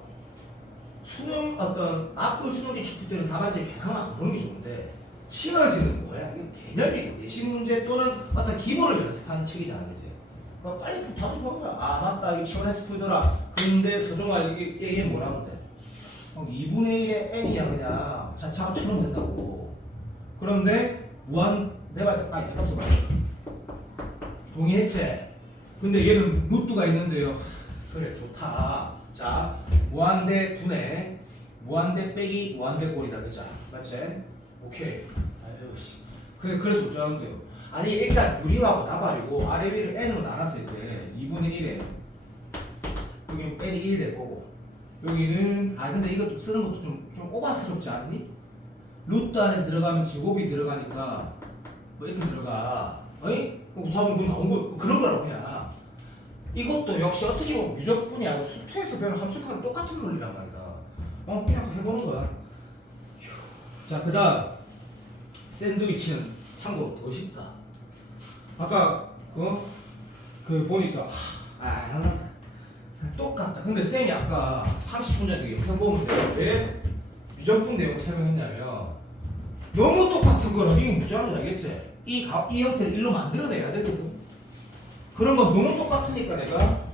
수능 어떤 앞으로 수능 기출 때는 답안지에 배낭만 보는 게 좋은데 시간에서는 뭐야? 이게 개념이고 내신 문제 또는 어떤 기본을 연습하는 책이잖아, 그지? 그러니까 빨리 답 좀 봐보자. 아 맞다, 이게 시간에서 풀더라. 근데 서정아 이게 뭐라면 돼? 2분의 1의 n이야 그냥 자차가 처럼 된다고. 그런데 무한 내가 아니 잠깐만 봐. 동의했지? 근데 얘는 루트가 있는데요. 그래 좋다. 자 무한대 분해 무한대 빼기 무한대 꼴이다 그자 맞지? 오케이. 아유 씨. 그래서 어쩌는데요? 아니 일단 유리하고 나발이고 아래 위를 n으로 나눴을 때 2분의 1에 여기 n이 1 될 거고 여기는 근데 이것도 쓰는 것도 좀 오바스럽지 않니? 루트 안에 들어가면 제곱이 들어가니까 뭐 이렇게 들어가. 어이? 답은 그거 나온 거 그런 거라고 그냥. 이것도 역시 어떻게 보면 미적분이 아니고 수투에서 배우는 함수과는 똑같은 논리란 말이다. 그냥 해보는 거야. 자, 그 다음 샌드위치는 참고로 더 쉽다. 아까 그 보니까 똑같다. 근데 쌤이 아까 30분 전에 영상 보면 왜 미적분 내용 설명했냐면 너무 똑같은 거라 이게 무지하게 알겠지? 이 형태를 일로 만들어내야 되거든. 그런 건 너무 똑같으니까 내가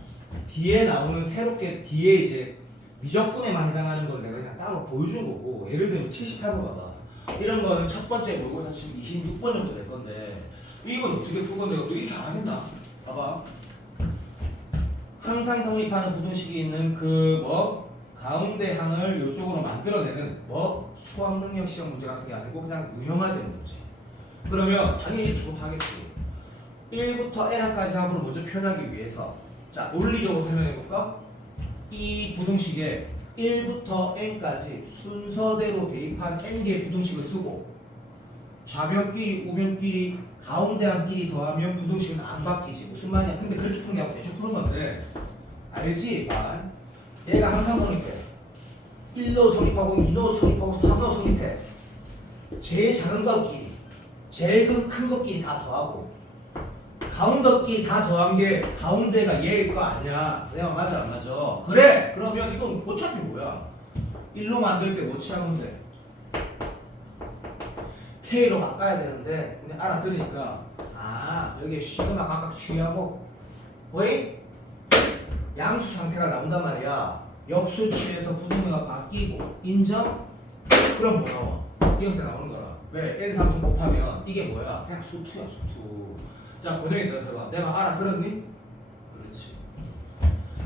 뒤에 나오는 새롭게 뒤에 이제 미적분에만 해당하는 걸 내가 그냥 따로 보여준 거고 예를 들면 78번 봐봐. 이런 거는 첫 번째 모의고사 지금 26번 정도 될 건데 이건 어떻게 풀 건데 너 이렇게 안 하겠나? 봐봐. 항상 성립하는 부등식이 있는 그 가운데 항을 이쪽으로 만들어내는 수학 능력 시험 문제 같은 게 아니고 그냥 유형화된 문제. 그러면 당연히 이렇게 못하겠지. 1부터 n까지 합으로 먼저 표현하기 위해서 자 논리적으로 설명해볼까? 이 부등식에 1부터 n까지 순서대로 대입한 n개의 부등식을 쓰고 좌변끼리 우변끼리 가운데 한 끼리 더하면 부등식은 안 바뀌지. 무슨 말이야? 근데 그렇게 푼게 대충 푸는 건데 알지? 얘가 항상 성립해. 1로 성립하고 2로 성립하고 3로 성립해. 제일 작은 것끼리 제일 큰 것끼리 다 더하고 가운데 것끼리 다 더한 게 가운데가 얘일 거 아니야. 내가 맞아 안 맞아? 그래. 그러면 이건 어차피 뭐야? 1로 만들 때 뭐 취하면 돼? K로 바꿔야 되는데 근데 알아들으니까 여기에 시그마 각각 취하고 왜? 양수 상태가 나온단 말이야. 역수 취해서 부등호가 바뀌고 인정? 그럼 뭐 나와? 이 형태 나오는 거라. 왜? n 상수 곱하면 이게 뭐야? 그냥 수투야 수투. 자 권영이 들어봐. 내 말 알아들었니? 그렇지.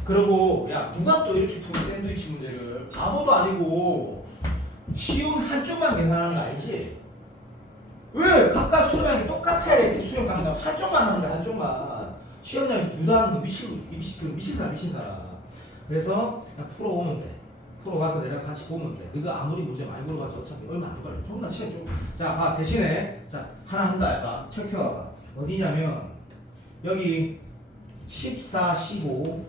그리고 야 누가 또 이렇게 푸는 샌드위치 문제를 바보도 아니고 쉬운 한쪽만 계산하는 거 알지? 왜? 각각 수렴하는 게 똑같아야 돼. 수렴 값이 한쪽만 하는 거야 한쪽만. 시험장에서 둘 다 하는 거 미친 사람. 그래서 그냥 풀어오면 돼. 풀어와서 내가 같이 보면 돼. 너가 아무리 문제 많이 물어봐도 어차피 얼마 안 걸려. 존나 시간 좀. 자, 대신에 자 하나 한다 할까? 책 펴봐봐. 어디냐면 여기 14, 15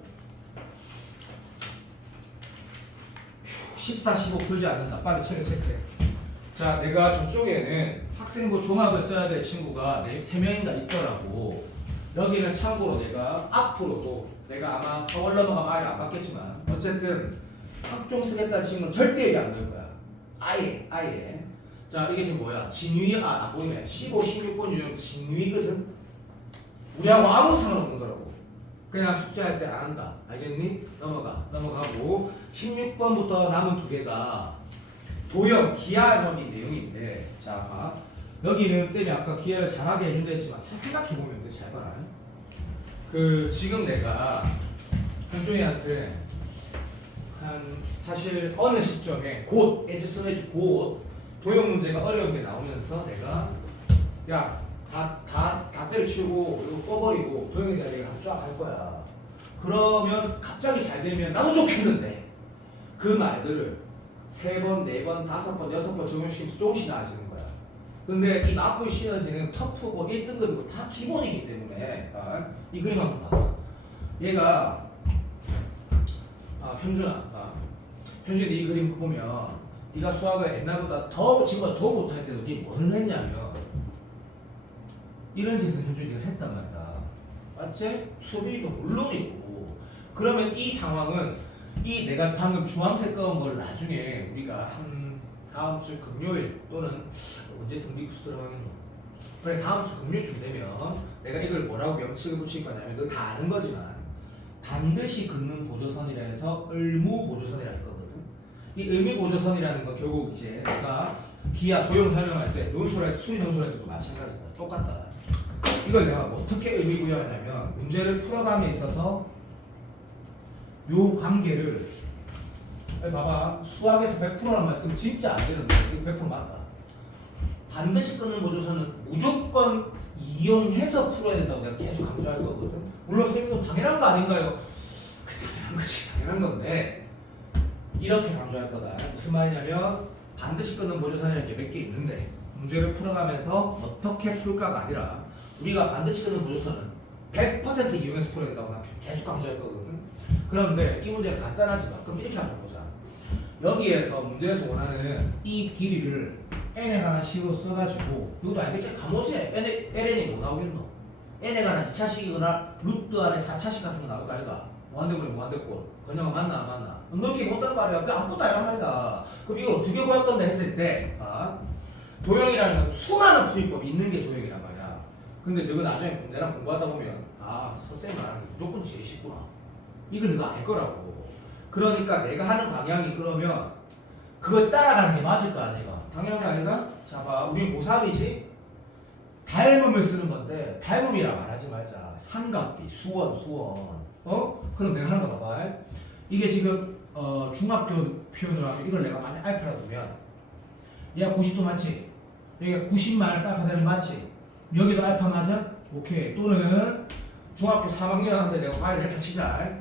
풀지 않는다. 빨리 책을 체크해. 자, 내가 저쪽에는 학생부 종합을 써야 될 친구가 3명인가 있더라고. 여기는 참고로 내가 앞으로도 내가 아마 4월 넘어가 말이 안 바뀌었지만 어쨌든 학종 쓰겠다는 친구는 절대 얘기 안 넣을 거야. 아예. 자, 이게 지금 뭐야? 진위, 안 보이네. 15, 16번 유형 진위거든? 우리하고 아무 상관없는 거라고. 그냥 숙제할 때 안 한다. 알겠니? 넘어가고 16번부터 남은 두 개가 도형, 기하적인 내용인데 자, 봐. 여기는 쌤이 아까 기하를 잘하게 해준다 했지만 생각해보면 잘 봐라. 지금 내가 현종이한테 사실 어느 시점에 곧 에듀스매주 곧 도형 문제가 어려운 게 나오면서 내가 야 다 때려치우고 이거 꺼버리고 도형에 대한 얘기를 쫙 할 거야. 그러면 갑자기 잘 되면 나도 좋겠는데 그 말들을 3번, 4번, 5번, 6번 적용시키면서 조금씩 나아지는 거야. 근데 이 맞불 시너지는 터프고 1등급이고 다 기본이기 때문에 이 그림 한번 봐봐. 얘가 현준아 현준이 이 그림 보면 네가 수학을 옛날보다 지금보다 더 못할 때도 네 뭐를 했냐면 이런 짓은 현준이가 했단 말이야. 맞지? 수비도 물론이고. 그러면 이 상황은 이 내가 방금 주황색 그은 걸 나중에 우리가 한 다음 주 금요일 또는 언제 등비구수 들어가겠노? 그래 다음 주 금요일쯤 되면 내가 이걸 뭐라고 명칭을 붙일 거냐면 너 다 아는 거지만 반드시 긋는 보조선이라 해서 을무보조선이라는 거거든. 이 을무보조선이라는 건 결국 이제 내가 기하 도형 설명할 때 수리 논술할 때도 마찬가지다. 똑같다. 이걸 내가 어떻게 의미부여하냐면 문제를 풀어감에 있어서 요 관계를 봐봐. 수학에서 100%란 말씀은 진짜 안 되는데 이거 100% 맞다. 반드시 끊는 보조선은 무조건 이용해서 풀어야 된다고 내가 계속 강조할 거거든. 물론 선생님 이건 당연한 거 아닌가요? 당연한 거지. 당연한 건데 이렇게 강조할 거다. 무슨 말이냐면 반드시 끊는 보조선이라는 게 몇 개 있는데 문제를 풀어가면서 어떻게 풀까가 아니라 우리가 반드시 끊는 보조선은 100% 이용해서 풀어야 된다고 난 계속 강조할 거거든. 그런데 이 문제가 간단하지만 그럼 이렇게 한번 보자. 여기에서 문제에서 원하는 이 길이를 n에 관한 식으로 써가지고 이것도 알겠지? 가모지에 ln이 뭐 나오겠노? n에 관한 2차식이거나 루트 안에 4차식 같은 거 나올 거 아이가? 무한대꼴이 무한대꼴. 그냥 맞나 안 맞나? 너게 못단 말이야. 그 아무것도 아니란 말이다. 그럼 이거 어떻게 구할 건데 했을 때 도형이라는 건 수많은 풀이법이 있는 게 도형이란 말이야. 근데 너가 나중에 내랑 공부하다 보면 선생님 말하는 게 무조건 제일 쉽구나. 이걸 너가 알 거라고. 그러니까 내가 하는 방향이 그러면 그걸 따라가는 게 맞을 거 아니야. 당연한 거 아니가? 자 봐. 우리 고3이지? 닮음을 쓰는 건데 닮음이라 말하지 말자. 삼각비, 수원. 그럼 내가 하는 거 봐봐. 이게 지금 중학교 표현으로 하면 이걸 내가 만약 알파라 두면 얘가 90도 맞지? 여기가 90 마이너스 알파 되는 맞지? 여기도 알파 맞아? 오케이. 또는 중학교 3학년한테 내가 과외를 했다 치자.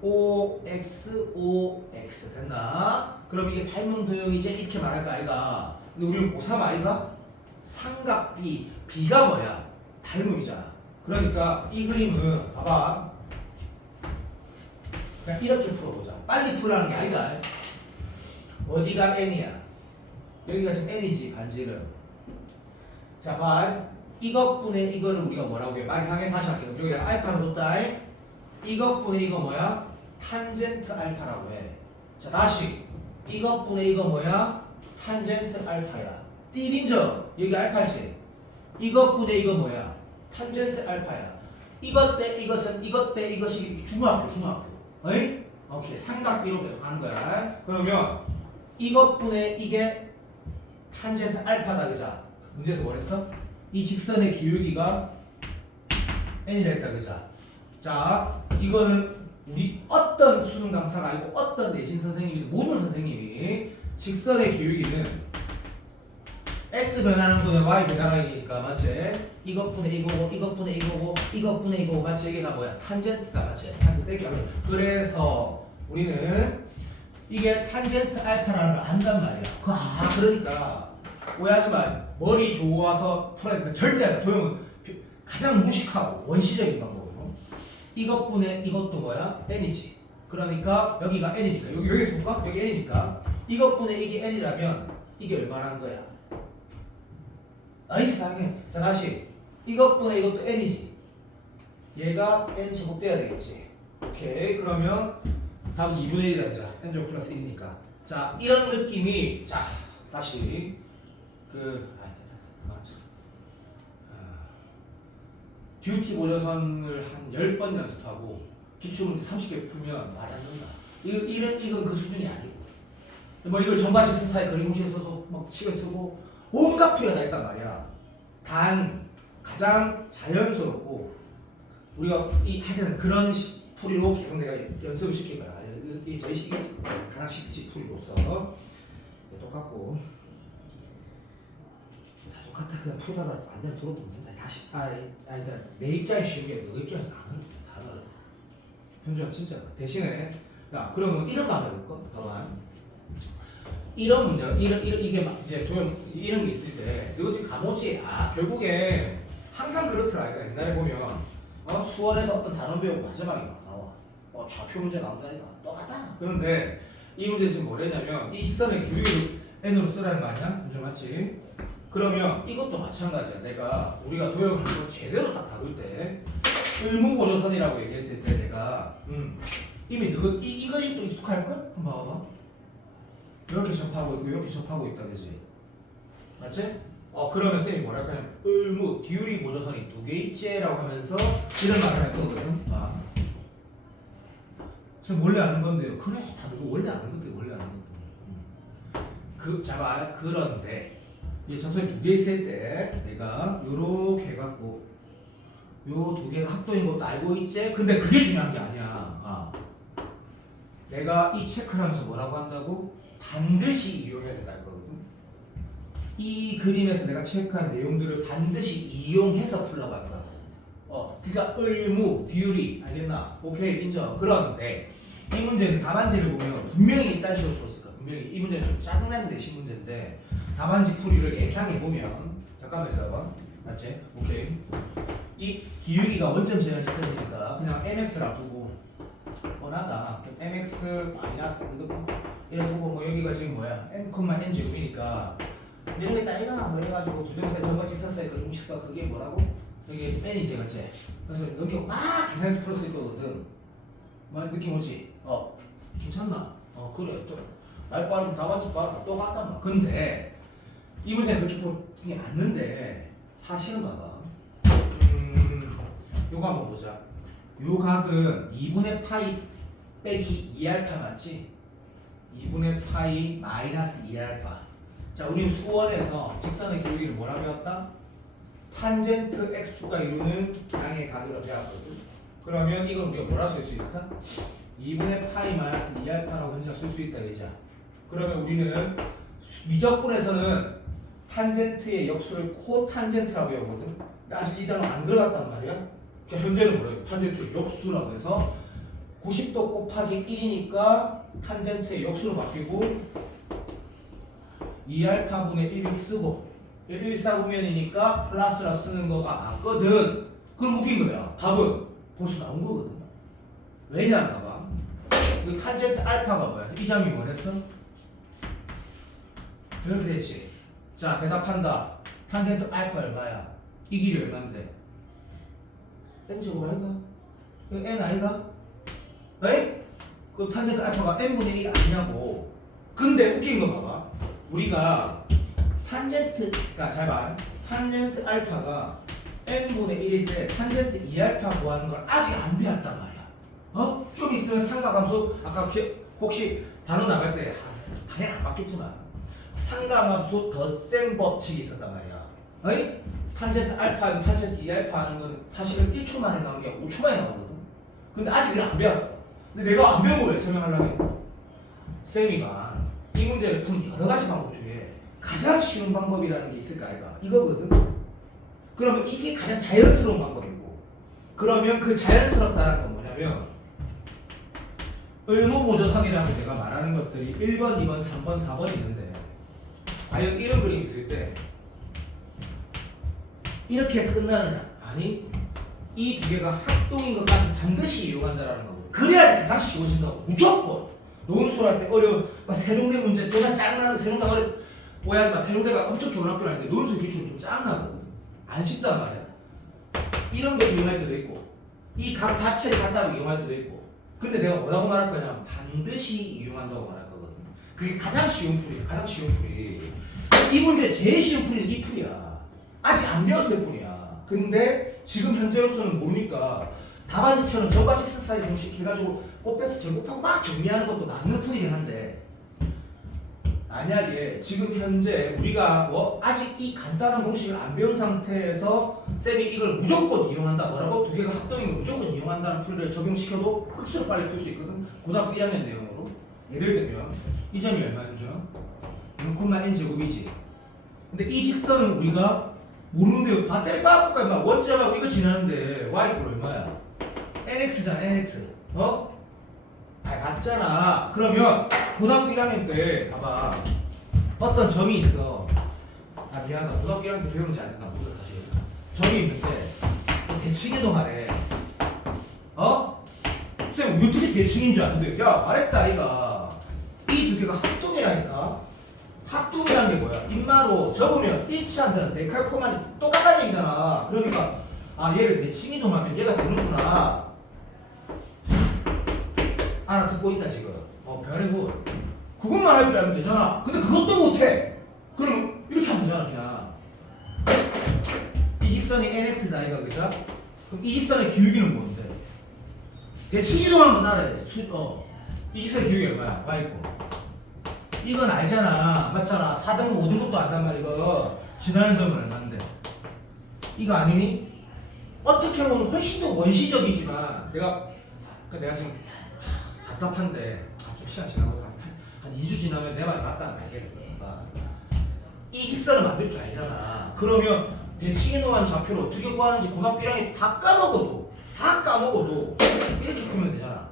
OX 됐나? 그럼 이게 닮은 도형이지 이렇게 말할 거 아이가? 근데 우리는 고3 아이가? 삼각 B, B가 뭐야? 닮음이잖아. 그러니까 이 그림은 봐봐. 그냥 이렇게 풀어보자. 빨리 풀라는 게 아니다. 어디가 N이야? 여기가 지금 N이지 반지름. 자 봐. 이것분의 이거를 우리가 뭐라고 해? 많이 상해 다시 할게요. 여기다 알파를 뒀다. 이것분의 이거 뭐야? 탄젠트 알파라고 해. 자 다시 이것분의 이거 뭐야? 탄젠트 알파야. 띠빈저 여기 알파지. 이것분의 이거 뭐야? 탄젠트 알파야. 이것 대 이것은 이것 대 이것이 중학교. 어이? 오케이 삼각비로 계속 가는 거야. 그러면 이것분의 이게 탄젠트 알파다 그자. 문제에서 뭐랬어? 이 직선의 기울기가 n이라 했다 그자. 자 이거는 우리 어떤 수능 강사가 아니고 어떤 내신 선생님이 모든 선생님이 직선의 기울기는 x 변하는 거는 y 변하는 거니까 맞지? 이것분의 이거고 이것분의 이거고 이것분의 이거고 맞지? 이게 다 뭐야? 탄젠트다 맞지? 탄젠트 땡겨. 그래서 우리는 이게 탄젠트 알파라는 걸 안단 말이야. 그러니까 오해하지 마. 머리 좋아서 풀어야 된다. 절대 아니야. 도형은 가장 무식하고 원시적인 방법으로 이것분의 이것도 뭐야? n이지. 그러니까 여기가 n이니까 여기서 볼까? 여기 n이니까 이것분의 이게 n이라면 이게 얼마나 한 거야? 이상해. 자 다시 이것분의 이것도 n이지. 얘가 n 제곱 돼야 되겠지. 오케이. 그러면 답은 2분의 1이다 그자. n 제곱 플러스 1이니까. 자 이런 느낌이 자 다시 맞아. 듀티 보조선을 한 10번 연습하고 기출문제 30개 풀면 맞아준다. 이건 그 수준이 아니고 뭐 이걸 전반식 승사에 그림무시에 써서 막 식을 쓰고 온갖 풀이가 다 있단 말이야. 단 가장 자연스럽고 우리가 하여튼 그런 풀이로 계속 내가 연습을 시킬 거야. 이 저희 가장 쉽지 풀이로서 똑같고 다 똑같아. 그냥 풀다가 안 되면 풀어보면 다시 그러니까 내 입장에 쉬운 게 너 입장에서 안 하는 게 다 달라. 현주야 진짜 대신에 야 그러면 이런 거 한번 해볼까? 봐봐. 이런 문제가 이게 막 이제 도형 이런 게 있을 때 이거 지금 감오지. 결국에 항상 그렇더라. 그러니까 옛날에 보면 수원에서 어떤 단원 배우고 마지막에 막 나와. 좌표 문제 나온다니까 똑같다. 그런데 이 문제 지금 뭐랬냐면 이 직선의 기울기를 n으로 쓰라는 거 아니야? 문제 맞지? 그러면 이것도 마찬가지야. 우리가 도형을 한번 제대로 딱 다룰 때 의무고조선이라고 얘기했을 때 내가 이미 이 그림 또 익숙할걸? 한번 봐봐. 이렇게 접하고 있고 이렇게 접하고 있다 그지? 맞지? 그러면 쌤이 뭐랄까 하면 의무 기울기 고조선이 두 개 있지? 라고 하면서 이런 말을 할 거거든. 쌤 원래 아는 건데요. 그래 다 이거 원래 아는 건데 원래 아는 건데 자봐. 그런데 이 점선이 두 개 있을 때 내가 요렇게 해갖고 요 두 개가 합동인 것도 알고 있지? 근데 그게 중요한 게 아니야. 내가 이 체크를 하면서 뭐라고 한다고? 반드시 이용해야 된다 할 거거든. 이 그림에서 내가 체크한 내용들을 반드시 이용해서 풀라고 할 거야. 그러니까 의무, 듀리 알겠나? 오케이 인정. 그런데 이 문제는 답안지를 보면 분명히 이딴 식으로 풀었을 거야. 분명히 이 문제는 좀 짜증나는 내신 문제인데 답안지 풀이를 예상해 보면 잠깐만 있어봐. 맞지? 오케이. 이 기울기가 원점 지연 시스템이니까 그냥 mx라 두고 뻔하다. mx 마이너스 이래 두고 뭐 여기가 지금 뭐야? m, n 제곱이니까 이렇게 따위가 뭐 이래가지고 두정사 전번지 썼어요. 그 음식서 그게 뭐라고? 여기 n이지 맞지? 그래서 여기 막 계산해서 풀었을 거거든. 뭐 느낌 오지? 괜찮나? 그래 또 말 빠르면 답안지 빠르면 똑같단 말. 근데 이 문제는 그렇게 푸는 게 맞는데 사실은 봐봐. 요거 한번 보자. 요 각은 2분의 파이 빼기 2알파 맞지? 2분의 파이 마이너스 2알파. 자, 우리 수원에서 직선의 기울기를 뭐라 배웠다? 탄젠트 x축과 이루는 양의 각으로 배웠거든. 그러면 이건 우리가 뭐라 쓸 수 있어? 2분의 파이 마이너스 2알파라고 현재 쓸 수 있다 그러자. 그러면 우리는 미적분에서는 탄젠트의 역수를 코탄젠트라고 배우거든. 아직 이 단어 안 들어갔단 말이야. 그러니까 현재는 뭐래요? 탄젠트 역수라고 해서 90도 곱하기 1이니까 탄젠트의 역수로 바뀌고 2알파분의 1 이렇게 쓰고 1사분면이니까 플러스라 쓰는 거가 맞거든. 그럼 웃긴 거야. 답은 벌써 나온 거거든. 왜냐 봐봐. 그 탄젠트 알파가 뭐야? 이 점이 원했어? 이렇게 됐지. 자 대답한다. 탄젠트 알파 얼마야? 이 길이 얼마인데? n제곱 아이가? 이거 n 아이가? 에이? 그 탄젠트 알파가 n분의 1 아니냐고. 근데 웃긴 거 봐봐. 우리가 탄젠트가 잘 봐. 탄젠트 알파가 n분의 1일 때 탄젠트 2알파 구하는 걸 아직 안 배웠단 말이야. 어? 좀 있으면 삼각함수 아까 혹시 단어 나갈 때 당연히 안 맞겠지만 삼각함수 덧셈 법칙이 있었단 말이야. 어이? 탄젠트 알파, 탄젠트 2알파 하는 건 사실은 1초 만에 나온 게 5초 만에 나오거든. 근데 아직 이걸 안 배웠어. 근데 내가 안 배운 걸 왜 설명하려고 해? 쌤이가 이 문제를 푸는 여러 가지 방법 중에 가장 쉬운 방법이라는 게 있을까 아이가? 이거거든. 그러면 이게 가장 자연스러운 방법이고, 그러면 그 자연스럽다는 건 뭐냐면 의무보조선이라고 제가 말하는 것들이 1번, 2번, 3번, 4번 있는데 과연 이런 그림이 있을 때 이렇게 해서 끝나느냐? 아니, 이 두 개가 합동인 것까지 반드시 이용한다라는 거고, 그래야지 가장 쉬워진다고. 무조건 논술 할 때 어려운 세종대 문제 조금 짱나는 세종대 오해하지 마. 세종대가 엄청 좋은 학교를 하는데 논술 기출은 좀 짱나거든. 안 쉽단 말이야. 이런 거 이용할 때도 있고 이 각 자체를 간다고 이용할 때도 있고. 근데 내가 뭐라고 말할 거냐? 반드시 이용한다고 말할 거거든. 그게 가장 쉬운 풀이야. 가장 쉬운 풀이. 이 문제 제일 쉬운 풀이는 이 풀이야. 아직 안 배웠을 뿐이야. 근데 지금 현재로서는 모르니까 답안지처럼 정과식 스타일 공식 해가지고 곱해서 제곱하고 막 정리하는 것도 맞는 풀이긴 한데, 만약에 지금 현재 우리가 뭐 아직 이 간단한 공식을 안 배운 상태에서 쌤이 이걸 무조건 이용한다, 뭐라고? 두 개가 합동인 걸 무조건 이용한다는 풀이를 적용시켜도 흑수로 빨리 풀 수 있거든. 고등학교 1학년 내용으로. 예를 들면 이 점이 얼마죠? 0,n 제곱이지. 근데 이 직선은 우리가 모르는데요. 다 때려 빠볼까? 막 원점하고 이거 지나는데 y꼴 얼마야? nx잖아, nx. 어? 아, 맞잖아. 그러면 고등학교 1학년 때 봐봐. 어떤 점이 있어. 아, 미안하다. 고등학교 1학년 때 배우는지 안 된다. 모르겠다. 사실. 점이 있는데 대칭 이동하래. 어? 쌤, 어떻게 대칭인 줄 아는데? 야, 말했다, 아이가. 이 두 개가 합동이라니까. 합동이란 게 뭐야? 인마로 적으면 일치한다는 데칼코마니 똑같다는 얘기잖아. 그러니까 아, 얘를 대칭 이동하면 얘가 되는구나. 알아듣고 있다 지금. 별의고 그것만 할 줄 알면 되잖아. 근데 그것도 못해. 그럼 이렇게 하면 되잖아 그냥. 이 직선이 nx다 이거 그죠? 그럼 이 직선의 기울기는 뭔데? 대칭 이동한 건 알아야지. 이 직선의 기울기 얼마야? y고. 이건 알잖아. 맞잖아. 4등 5등급도 안단 말이야. 이거 지나는 점은 얼마인데? 이거 아니니? 어떻게 보면 훨씬 더 원시적이지만 내가 지금 답답한데 좀 시간 지나고 한 2주 지나면 내 말이 맞다는 거 알게 되니까 이 직선을 만들 줄 알잖아. 그러면 대칭 이동한 좌표를 어떻게 구하는지 고등학교 1학년 다 까먹어도 이렇게 풀면 되잖아.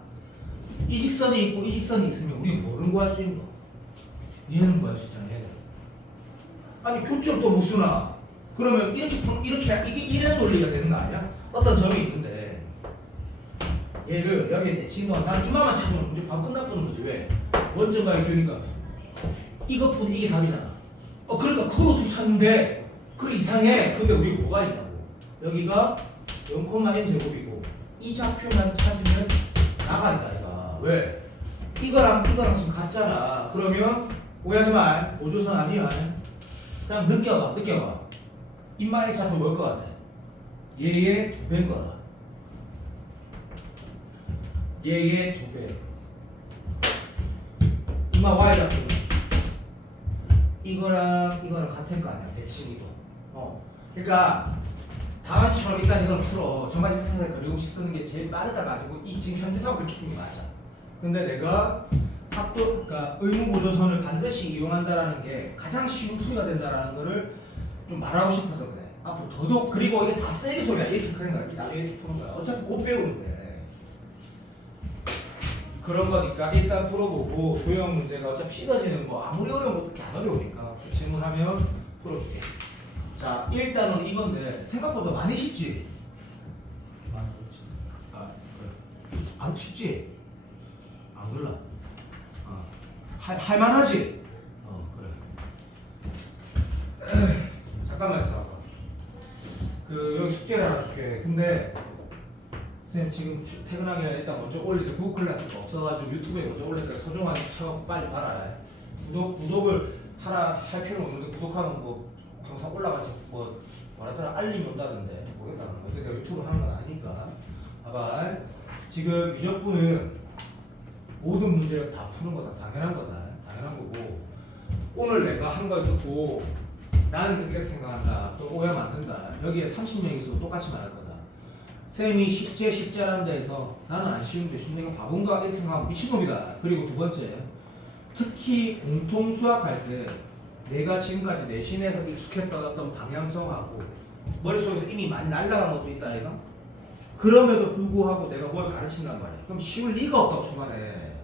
이 직선이 있고 이 직선이 있으면 우리는 뭐를 구할 수 있노? 얘는 구할 수 있잖아. 얘는. 아니 교점 또 못 쓰나? 그러면 이게 이런 논리가 되는 거 아니야? 어떤 점이 있는데 얘를 여기에 대칭 이동한 난 이마만 찾으면 문제 바로 끝나버리는 거지. 왜? 원점과의 교니까 이것보다 이게 답이잖아. 그러니까 그걸 어떻게 찾는데? 그래 이상해. 근데 우리 뭐가 있냐고. 여기가 0,n 제곱이고 이 좌표만 찾으면 나가니까 이가. 왜? 이거랑 지금 같잖아. 그러면 오해하지 마. 보조선 아니야. 그냥 느껴봐. 인마의 좌표 뭘 것 같아? 얘의 2배인 거다. 얘의 2배. 인마 y 좌표 이거랑 같을 거 아니야. 대칭이도. 그러니까 다만처럼 일단 이걸 풀어. 정관식 사살 거리공식 쓰는 게 제일 빠르다가 아니고 이 지금 현재 상황 그렇게 푸는 게 맞아. 근데 내가 그러니까 의무보조선을 반드시 이용한다라는 게 가장 쉬운 풀이가 된다라는 거를 좀 말하고 싶어서 그래. 앞으로 더더욱 그리고 이게 다 세리 소리야. 이렇게 크는 거야. 나중에 이렇게 푸는 거야. 어차피 곧 배우는데 그런 거니까 일단 풀어보고 도형 문제가 어차피 씻어지는 거 아무리 어려운 것도 그렇게 안 어려우니까 질문하면 풀어줄게. 자 일단은 이건데 생각보다 많이 쉽지? 많이 없지. 아 그래. 안 쉽지? 안 그래? 할만하지? 그래. 잠깐만 있어봐. 그 여기 숙제를 하나 줄게. 근데 선생님 지금 퇴근하기 전에 일단 먼저 올릴 때 구글 클래스가 없어가지고 유튜브에 먼저 올릴까 서정환이 쳐갖고 빨리 봐라. 구독을 하나 할 필요는 없는데 구독하면 뭐 영상 올라가지 뭐라더라 알림이 온다던데 모르겠다. 어쨌든 유튜브 하는 건 아니니까. 봐봐. 지금 유적분은 모든 문제를 다 푸는 거다. 당연한 거다. 당연한 거고 오늘 내가 한 걸 듣고 나는 이렇게 생각한다. 또 오해하면 안 된다. 여기에 30명이서 똑같이 말할 거다. 쌤이 쉽제라는 데에서 나는 안 쉬운데 내가 바본가 이렇게 생각하면 미친놈이다. 그리고 두 번째 특히 공통 수학할 때 내가 지금까지 내신에서 익숙했던 어떤 방향성하고 머릿속에서 이미 많이 날아간 것도 있다 이가 그럼에도 불구하고 내가 뭘 가르친단 말이야. 그럼 쉬울 리가 없다고 중간에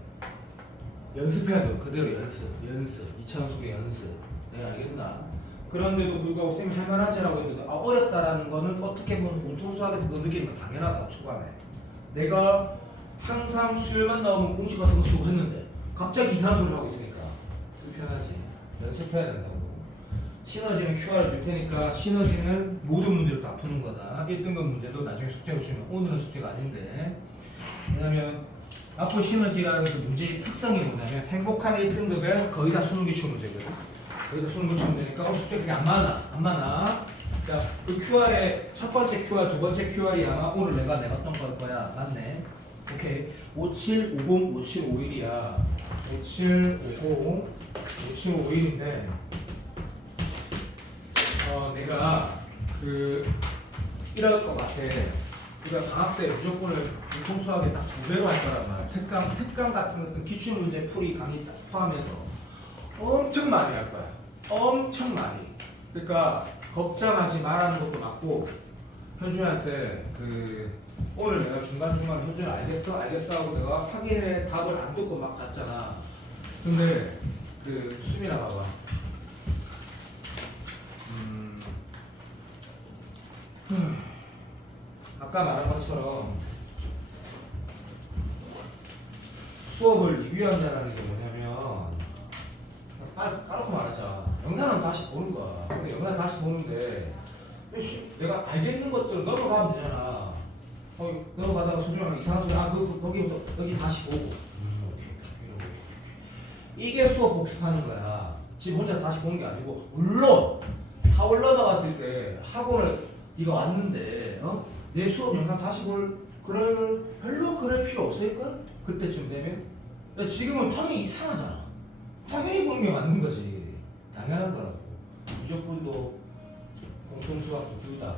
연습해야 돼. 그대로 연습 2차원 속의 연습 내가 알겠나? 그런데도 불구하고 쌤이 할만하지라고 했는데 어렵다라는 거는 어떻게 보면 공통수학에서 그 느낌은 당연하다. 초반에 내가 항상 수열만 나오면 공식 같은 거 쓰고 했는데 갑자기 이상한 소리를 하고 있으니까 불편하지. 연습해야 된다고. 시너지는 QR을 줄 테니까 시너지는 모든 문제를 다 푸는 거다. 1등급 문제도 나중에 숙제로 주면 오늘은 숙제가 아닌데 왜냐면 앞으로 시너지라는 그 문제의 특성이 뭐냐면 행복한 1등급에 거의 다 수능 기출 문제거든. 여기다 수능 기출 문제니까 오늘 숙제 그게 안 많아. 자, 그 QR의 첫 번째 QR, 두 번째 QR이 아마 오늘 내가 어떤 걸 거야. 맞네. 오케이. 5750, 5751이야. 5750, 5751인데 내가 이럴 것 같아. 우리가 방학 때 무조건을 공통수학에 딱 2배로 할 거란 말이야. 특강 같은 것도 기출문제 풀이 강의 딱 포함해서 엄청 많이 할 거야. 엄청 많이. 그러니까 걱정하지 말라는 것도 맞고 현준이한테 오늘 내가 중간중간 현준이 알겠어 하고 내가 확인해 답을 안 듣고 막 갔잖아. 근데 수민아 봐봐. 아까 말한 것처럼 수업을 리뷰한다는 게 뭐냐면 까놓고 말하자. 영상은 다시 보는 거야. 근데 영상 다시 보는데 내가 알겠는 것들을 넘어가면 되잖아. 넘어가다가 소중하게 이상한 소리 거기 다시 보고 이게 수업 복습하는 거야. 지금 혼자 다시 보는 게 아니고 물론 4월 넘어갔을 때 학원을 네가 왔는데 내 수업 영상 다시 별로 그럴 필요 없을걸? 그때쯤 되면. 근데 지금은 당연히 이상하잖아. 당연히 보는 게 맞는 거지. 당연한 거라고. 무조건도 공통수학도 둘 다.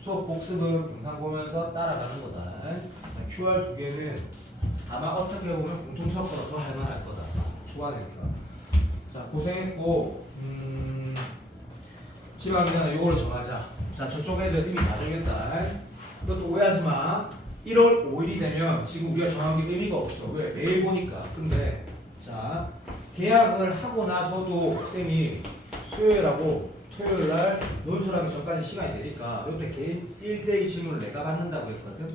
수업 복습은 영상 보면서 따라가는 거다. QR 2개는 아마 어떻게 보면 공통수학보다 더 할만할 거다. 좋아하니까. 자, 고생했고 집에 가기 전에 이거를 정하자. 자, 저쪽 애들 이미 다 정했다. 이것도 오해하지 마. 1월 5일이 되면 지금 우리가 정한 게 의미가 없어. 왜? 매일 보니까. 근데 자, 계약을 하고 나서도 쌤이 수요일하고 토요일날 논술하기 전까지 시간이 되니까 이때 1대1 질문을 내가 받는다고 했거든.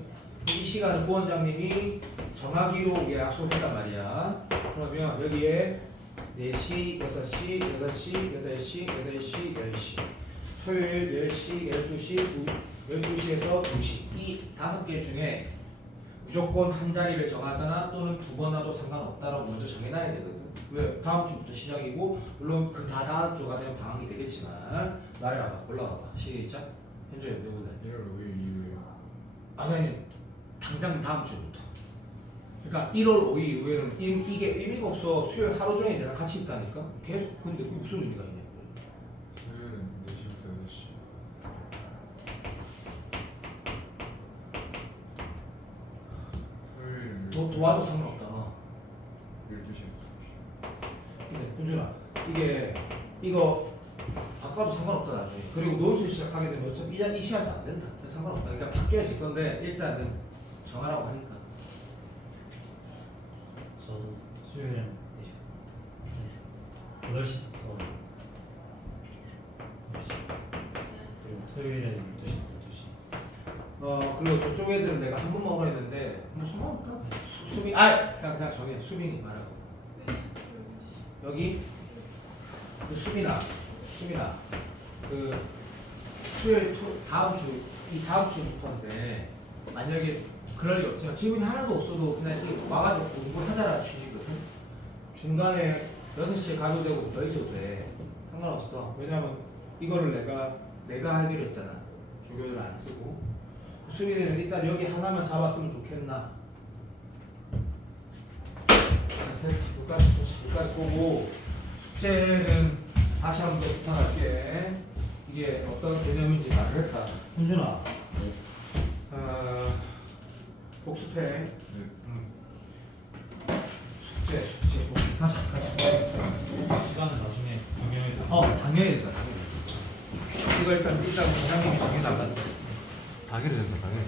이 시간은 부원장님이 정하기로 우리가 약속했단 말이야. 그러면 여기에 4시, 6시, 6시, 8시, 8시, 10시 토요일 10시, 12시, 12시에서 2시 이 5개 중에 무조건 한 자리를 정하거나 또는 2번 와도 상관없다라고 먼저 정해놔야 되거든. 왜? 다음 주부터 시작이고 물론 그 다음 주가 되면 방학이 되겠지만 말해봐봐. 올라가봐. 시작. 현주야 너 볼래? 1월 5일 이후에 아니 당장 다음 주부터. 그러니까 1월 5일 이후에는 이게 의미가 없어. 수요일 하루 종일 내가 같이 있다니까. 계속. 근데 그게 무슨 의미가 있냐? 수요일은 4시부터 6시 토요일은 도와도 상관없다. 12시부터 2시 근데 현준아 이거 바꿔도 상관없다 나중에. 그리고 논술 시작하게 되면 어차피 이 시간도 안 된다. 상관없다. 그러니까 바뀌어질 건데 일단은 정하라고 하니까. 저도 수요일엔 8시부터 10시 그리고 토요일에는 12시부터 2시. 그리고 저쪽 애들은 내가 한 번 먹어야 되는데 뭐 상관없다. 수빈 그냥 정해. 수빈이 말하고. 여기 그 수빈아 그 수요일 다음 주 이 다음 주부터인데 만약에 그럴 리 없지만 지금이 하나도 없어도 그냥 이렇게 와가지고 공부를 하자라 취지거든. 중간에 6시에 가도 되고 더 있어도 돼. 상관없어. 왜냐면 이거를 내가 하기로 했잖아. 조교를 안 쓰고. 수빈이는 일단 여기 하나만 잡았으면 좋겠나. 여기까지 보고 숙제는 다시 한 번 더 부탁할게. 이게 어떤 개념인지 말을 했다. 훈준아, 복습해. 네. 숙제 다시. 시간은 나중에 변경해 당연히 된다. 당연히. 이거 일단 부장님이 정해 나간다. 당연히 된다. 당연히.